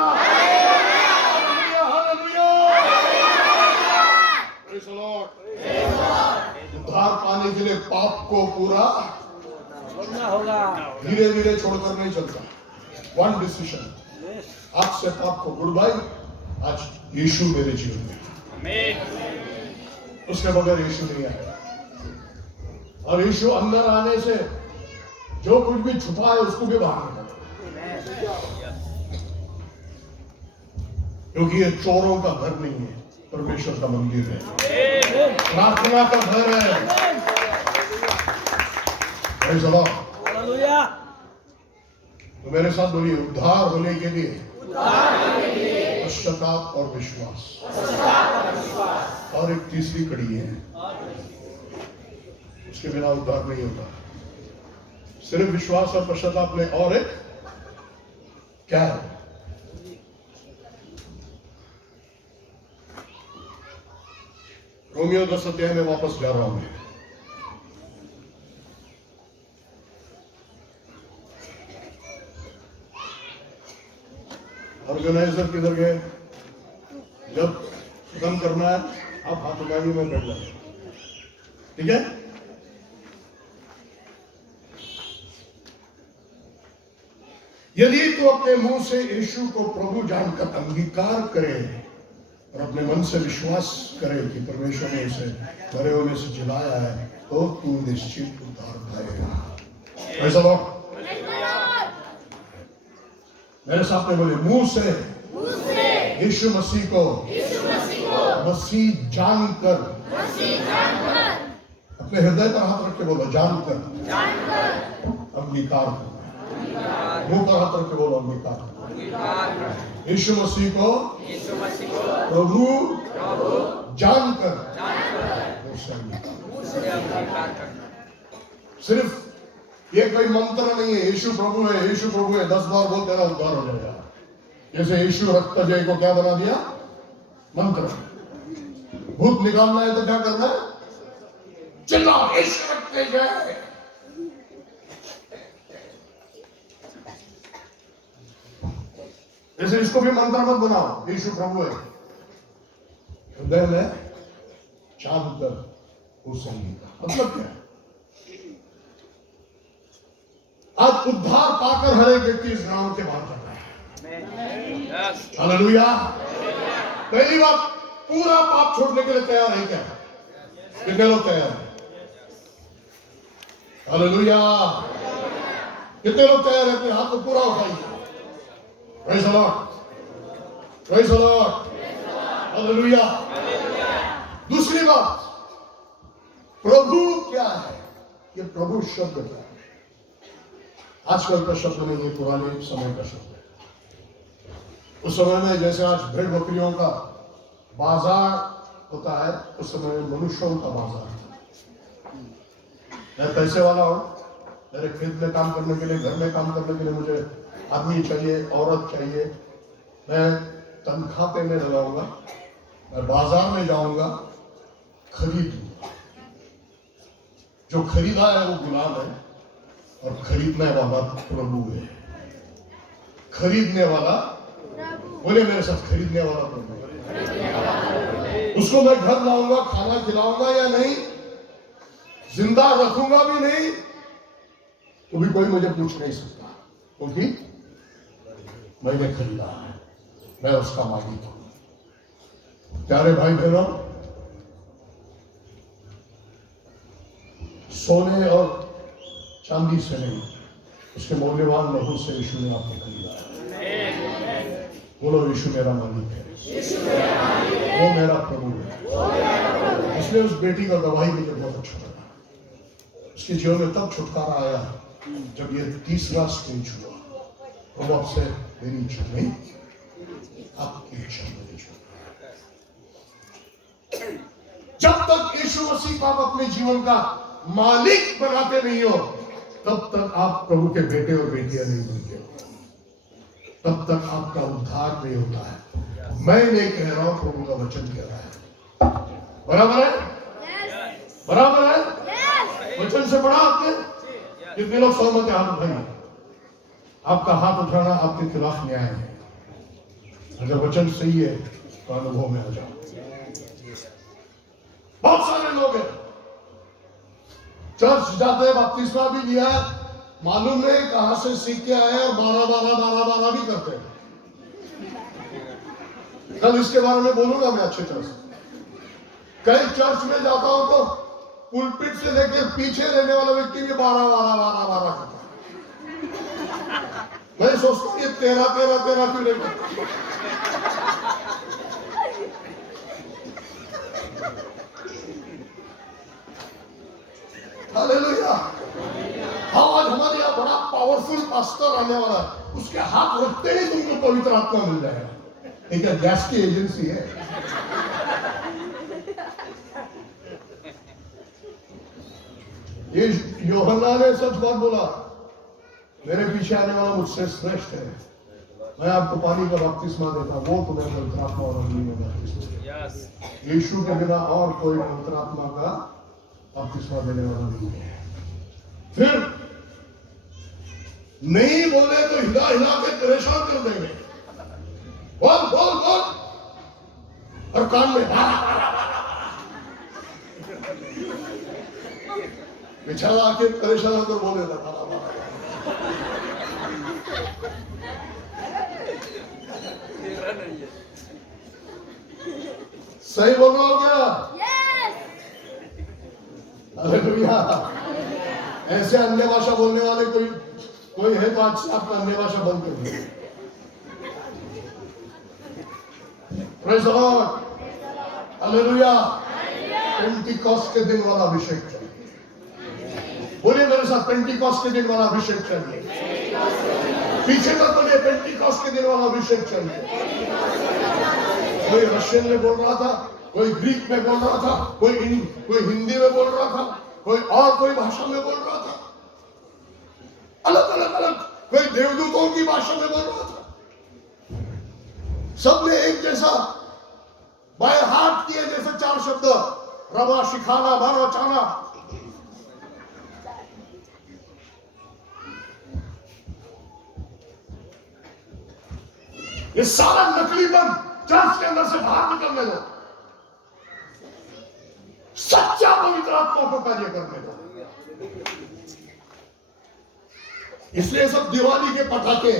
Praise the Lord. उद्धार पाने के लिए पाप को पूरा होगा, धीरे धीरे छोड़कर नहीं चलता। वन डिसीजन, आज से पाप को गुड बाय। आज यीशु मेरे जीवन में, उसके बगैर यीशु नहीं आएगा। और यीशु अंदर आने से जो कुछ भी छुपा है उसको भी बाहर निकाल, क्योंकि ये चोरों का घर नहीं है, परमेश्वर का मंदिर है, प्रार्थना का घर है। तो मेरे साथ बोलिए, उद्धार होने के लिए पश्चाताप और विश्वास। और एक तीसरी कड़ी है, उसके बिना उद्धार नहीं होता। सिर्फ विश्वास और पश्चाताप में और एक क्या है? रोमियो 10 अध्याय में वापस जा रहा हूं मैं। ऑर्गेनाइजर किधर गए? जब खत्म करना है आप हाथ उठाइए, मैं बैठ जाऊंगा, ठीक है? यदि तू अपने मुंह से यीशु को प्रभु जानकर अंगीकार करे और अपने मन से विश्वास करे कि परमेश्वर ने उसे मरे होने से जिलाया है, तो तू निश्चित उद्धार पाएगा। ऐसा लोग मेरे सामने बोले, मुंह से यीशु मसीह को मसीह जानकर, अपने हृदय पर हाथ रख के बोलो, जानकर अंगीकार कर। मुंह पर हाथ रख के बोलो, अंगीकार। यीशु मसीह को प्रभु जानकर सिर्फ ये कोई मंत्र नहीं है, यीशु प्रभु है, यीशु प्रभु है 10 बार बोल, तेरा उद्धार हो जाएगा। जैसे यीशु रक्त जय को क्या बना दिया? मंत्र। भूत निकालना है तो क्या करना है? चिल्लाओ, यीशु रक्त जय। जैसे इसको भी मंत्र मत बनाओ, यीशु प्रभु है, हृदय में चांद कर उस संगीत। मतलब क्या है? आज उद्धार पाकर हर एक व्यक्ति इस ग्राउंड के बाहर कर रहा है। हालेलुया। पहली बात, पूरा पाप छोड़ने के लिए तैयार है क्या? कितने लोग तैयार हैं? हालेलुया। कितने लोग तैयार हैं? अपने हाथ को पूरा उठाइए। Praise the Lord, praise the lord, hallelujah. दूसरी बात, प्रभु क्या है? ये प्रभु शब्द क्या है? आजकल का शब्द नहीं है, पुराने समय का शब्द है। उस समय में जैसे आज भेड़ बकरियों का बाजार होता है, उस समय में मनुष्यों का बाजार था। मैं पैसे वाला हूं, मेरे खेत में काम करने के लिए, घर में काम करने के लिए मुझे आदमी चाहिए, औरत चाहिए, मैं तनख्वाह पे में लगाऊंगा, मैं बाजार में जाऊंगा, खरीदूंगा। जो खरीदा है वो गुलाम है और खरीदने वाला प्रभु है। खरीदने वाला प्रभु बोले मेरे साथ खरीदने वाला प्रभु है। उसको मैं घर लाऊंगा, खाना खिलाऊंगा या नहीं, जिंदा रखूंगा भी नहीं, तो भी कोई मुझे पूछ नहीं सकता, क्योंकि मैंने खरीदा है, मैं उसका मालिक हूं। प्यारे भाई बहनों, सोने और चांदी से नहीं, उसके मौल्यवान लहू से यीशु ने आपको खरीदा है। बोलो यीशु मेरा मालिक है, वो मेरा प्रभु है। इसलिए उस बेटी का गवाही मुझे बहुत अच्छा लगा। उसके जीवन में तब छुटकारा आया जब ये तीसरा स्टेज हुआ, प्रभु आपसे मेरी इच्छा नहीं, आपकी इच्छा मेरी इच्छा। जब तक यीशु मसीह को आप अपने जीवन का मालिक बनाते नहीं हो, तब तक आप प्रभु के बेटे और बेटियां नहीं बनते हो, तब तक आपका उद्धार नहीं होता है। मैं नहीं कह रहा हूं, प्रभु का वचन कह रहा है। बराबर है, बराबर है। वचन से बड़ा आपके कितने लोग सहमत है? हाथ उठाइए। आपका हाथ उठाना आपके खिलाफ न्याय है। अगर वचन सही है तो अनुभव में आ जाओ। बहुत सारे लोग हैं, चर्च जाते हैं, बपतिस्मा भी लिया, मालूम नहीं कहां से सीख के आए और 12 भी करते हैं। कल इसके बारे में बोलूंगा मैं अच्छे तरह से। कई चर्च में जाता हूं तो पुलपिट से लेकर पीछे रहने वाला व्यक्ति भी 12 करता है। मैं सोचता हूं ये 13 क्यों नहीं करता? हालेलुया। आज हमारे यहाँ बड़ा पावरफुल पास्टर आने वाला है, उसके हाथ रखते ही तुमको पवित्र आत्मा मिल जाएगा। एक गैस की एजेंसी है। ये यूहन्ना ने सच बात बोला, मेरे पीछे आने वाला मुझसे श्रेष्ठ है, मैं आपको पानी का बपतिस्मा देता हूं, वो तुम्हें पवित्र आत्मा और अग्नि में बपतिस्मा देगा। यीशु के बिना और कोई पवित्र आत्मा का बपतिस्मा देने वाला नहीं है। फिर नहीं बोले तो हिला हिला के परेशान कर देंगे। बोल बोल बोल, और कान में बिछावा आके परेशान होकर बोले था। सही बोल रहा हो क्या? हालेलुया। ऐसे अन्य भाषा बोलने वाले कोई है तो आज से आपका अन्य भाषा बंद कर दीजिए। Praise the lord, hallelujah. Pentecost के दिन वाला अभिषेक चाहिए। बोलिए मेरे साथ, पेंटिकॉस्ट के दिन वाला अभिषेक चाहिए। पीछे तक बोलिए, पेंटिकॉस्ट के दिन वाला अभिषेक चाहिए। कोई रशियन में बोल रहा था, कोई ग्रीक में बोल रहा था, कोई हिंदी में बोल रहा था, कोई और कोई भाषा में बोल रहा था, अलग अलग, कोई देवदूतों की भाषा में बोल रहा था। सबने एक जैसा बाय हार्ट किए जैसे 4 शब्द, रबा शिखाना बारा चाना। ये सारा नकलीपन चर्च के अंदर से बाहर निकलने दो, सच्चा पवित्र आत्मा को कार्य करने दो। इसलिए सब दिवाली के पटाखे,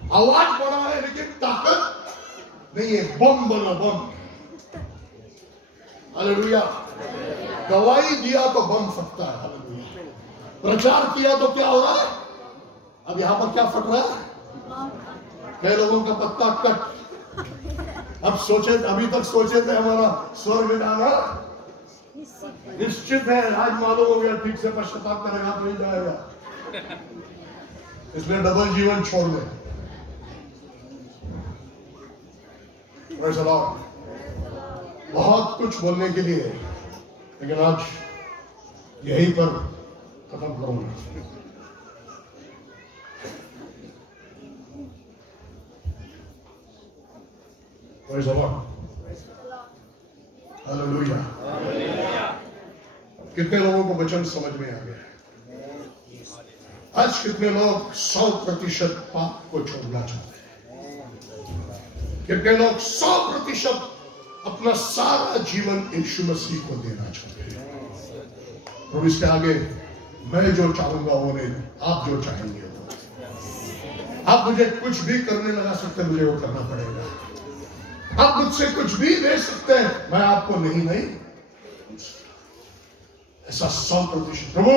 आवाज बड़ा है लेकिन ताकत नहीं है। बम बनो, बम। हालेलुया। गवाही दिया तो बम फटता है। हालेलुया। प्रचार किया तो क्या हो रहा है? अब यहां पर क्या फट रहा है? कई लोगों का पत्ता कट। अब अभी तक सोचे थे हमारा स्वर्ग जाना निश्चित है, आज मालूम हो गया ठीक से पश्चाताप करेगा तो ही जाएगा। इसलिए डबल जीवन छोड़ दे। Praise the Lord. बहुत कुछ बोलने के लिए, लेकिन आज यहीं पर खत्म करूंगा। Praise the Lord. Hallelujah. कितने लोगों को वचन समझ में आ गया? आज कितने लोग 100% पाप को छोड़ना चाहते हैं? कितने लोग 100% अपना सारा जीवन यीशु मसीह को देना चाहते हैं? और इसके आगे मैं जो चाहूंगा वो नहीं, आप जो चाहेंगे वो। आप मुझे कुछ भी करने लगा सकते हैं, मुझे वो करना पड़ेगा। आप मुझसे कुछ भी ले सकते हैं, मैं आपको नहीं। ऐसा 100%। प्रभु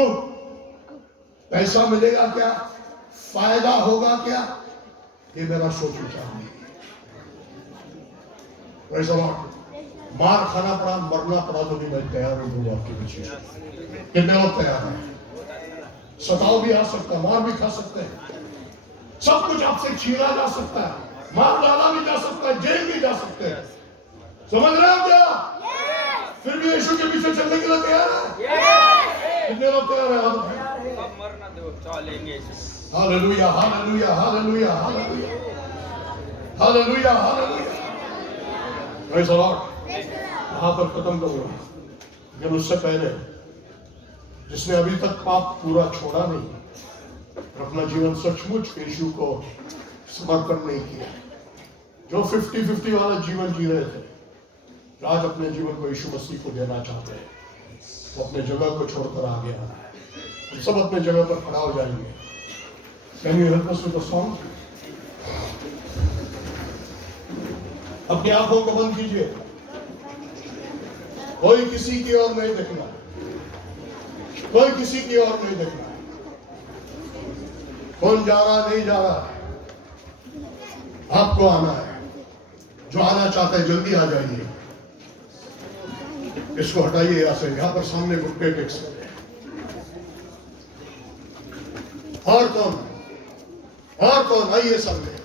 पैसा मिलेगा क्या, फायदा होगा क्या, ये मेरा सोच विचार नहीं। Praise the Lord। मार खाना पड़ा, मरना पड़ा तो भी मैं तैयार हूं आपके पीछे। कितने लोग तैयार हैं? सताव भी आ सकता है, मार भी खा सकते हैं, सब कुछ आपसे छीना जा सकता है, मार डाला भी जा सकता है, जेल भी जा सकते हैं। समझ रहे हो क्या? फिर भी यीशु के पीछे चलने के लिए तैयार है? कितने लोग तैयार हैं? अब मरना दो, चलेंगे। Hallelujah, hallelujah, hallelujah, hallelujah, hallelujah, hallelujah. Praise the Lord. यहाँ पर खत्म करूंगा, लेकिन उससे पहले जिसने अभी तक पाप पूरा छोड़ा नहीं और अपना जीवन सचमुच यीशु को समर्पण नहीं किया, जो 50-50 वाला जीवन जी रहे थे, आज अपने जीवन को यीशु मसीह को देना चाहते हैं, वो अपने जगह को छोड़कर आगे आना है। हम सब अपने जगह पर खड़ा हो जाएंगे। Can you help us with the song? अपनी आंखों को बंद कीजिए, कोई किसी की ओर नहीं देखना, कोई किसी की ओर नहीं देखना। कौन जा रहा नहीं जा रहा, आपको आना है। जो आना चाहता है जल्दी आ जाइए। इसको हटाइए यहाँ से, यहाँ पर सामने घुटने टेक सकते हैं। और कौन आइए सामने।